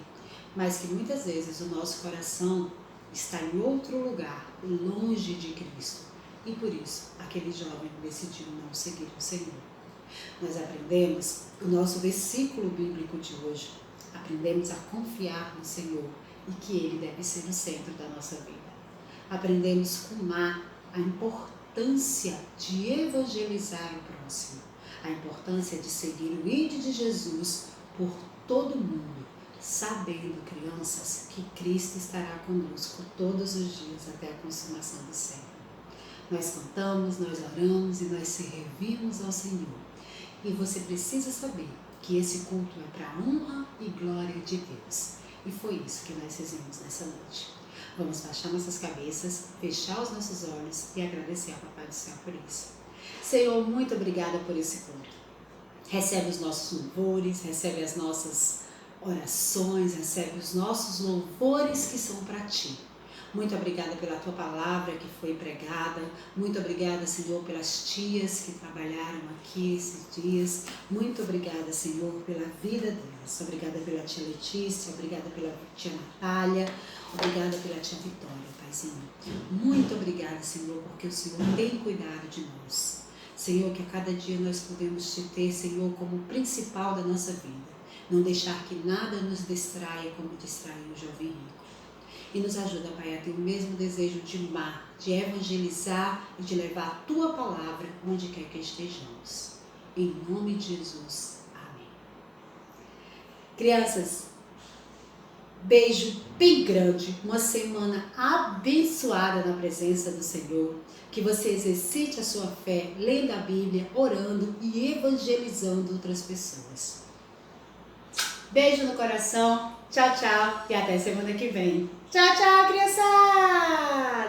mas que muitas vezes o nosso coração está em outro lugar, longe de Cristo. E por isso, aquele jovem decidiu não seguir o Senhor. Nós aprendemos o nosso versículo bíblico de hoje. Aprendemos a confiar no Senhor e que Ele deve ser o centro da nossa vida. Aprendemos com Má a importância de evangelizar o próximo, a importância de seguir o ide de Jesus por todo mundo, sabendo, crianças, que Cristo estará conosco todos os dias até a consumação do século. Nós cantamos, nós oramos e nós servimos ao Senhor. E você precisa saber que esse culto é para a honra e glória de Deus. E foi isso que nós fizemos nessa noite. Vamos baixar nossas cabeças, fechar os nossos olhos e agradecer ao Papai do Céu por isso. Senhor, muito obrigada por esse culto. Recebe os nossos louvores, recebe as nossas orações, recebe os nossos louvores que são para Ti. Muito obrigada pela Tua palavra que foi pregada. Muito obrigada, Senhor, pelas tias que trabalharam aqui esses dias. Muito obrigada, Senhor, pela vida delas. Obrigada pela tia Letícia, obrigada pela tia Natália, obrigada pela tia Vitória, Paizinho. Muito obrigada, Senhor, porque o Senhor tem cuidado de nós. Senhor, que a cada dia nós podemos Te ter, Senhor, como principal da nossa vida. Não deixar que nada nos distraia como distraiu o jovem rico. E nos ajuda, Pai, a ter o mesmo desejo de amar, de evangelizar e de levar a Tua palavra onde quer que estejamos. Em nome de Jesus. Amém. Crianças, beijo bem grande, uma semana abençoada na presença do Senhor. Que você exercite a sua fé, lendo a Bíblia, orando e evangelizando outras pessoas. Beijo no coração, tchau, tchau e até semana que vem. Tchau, tchau, criançada!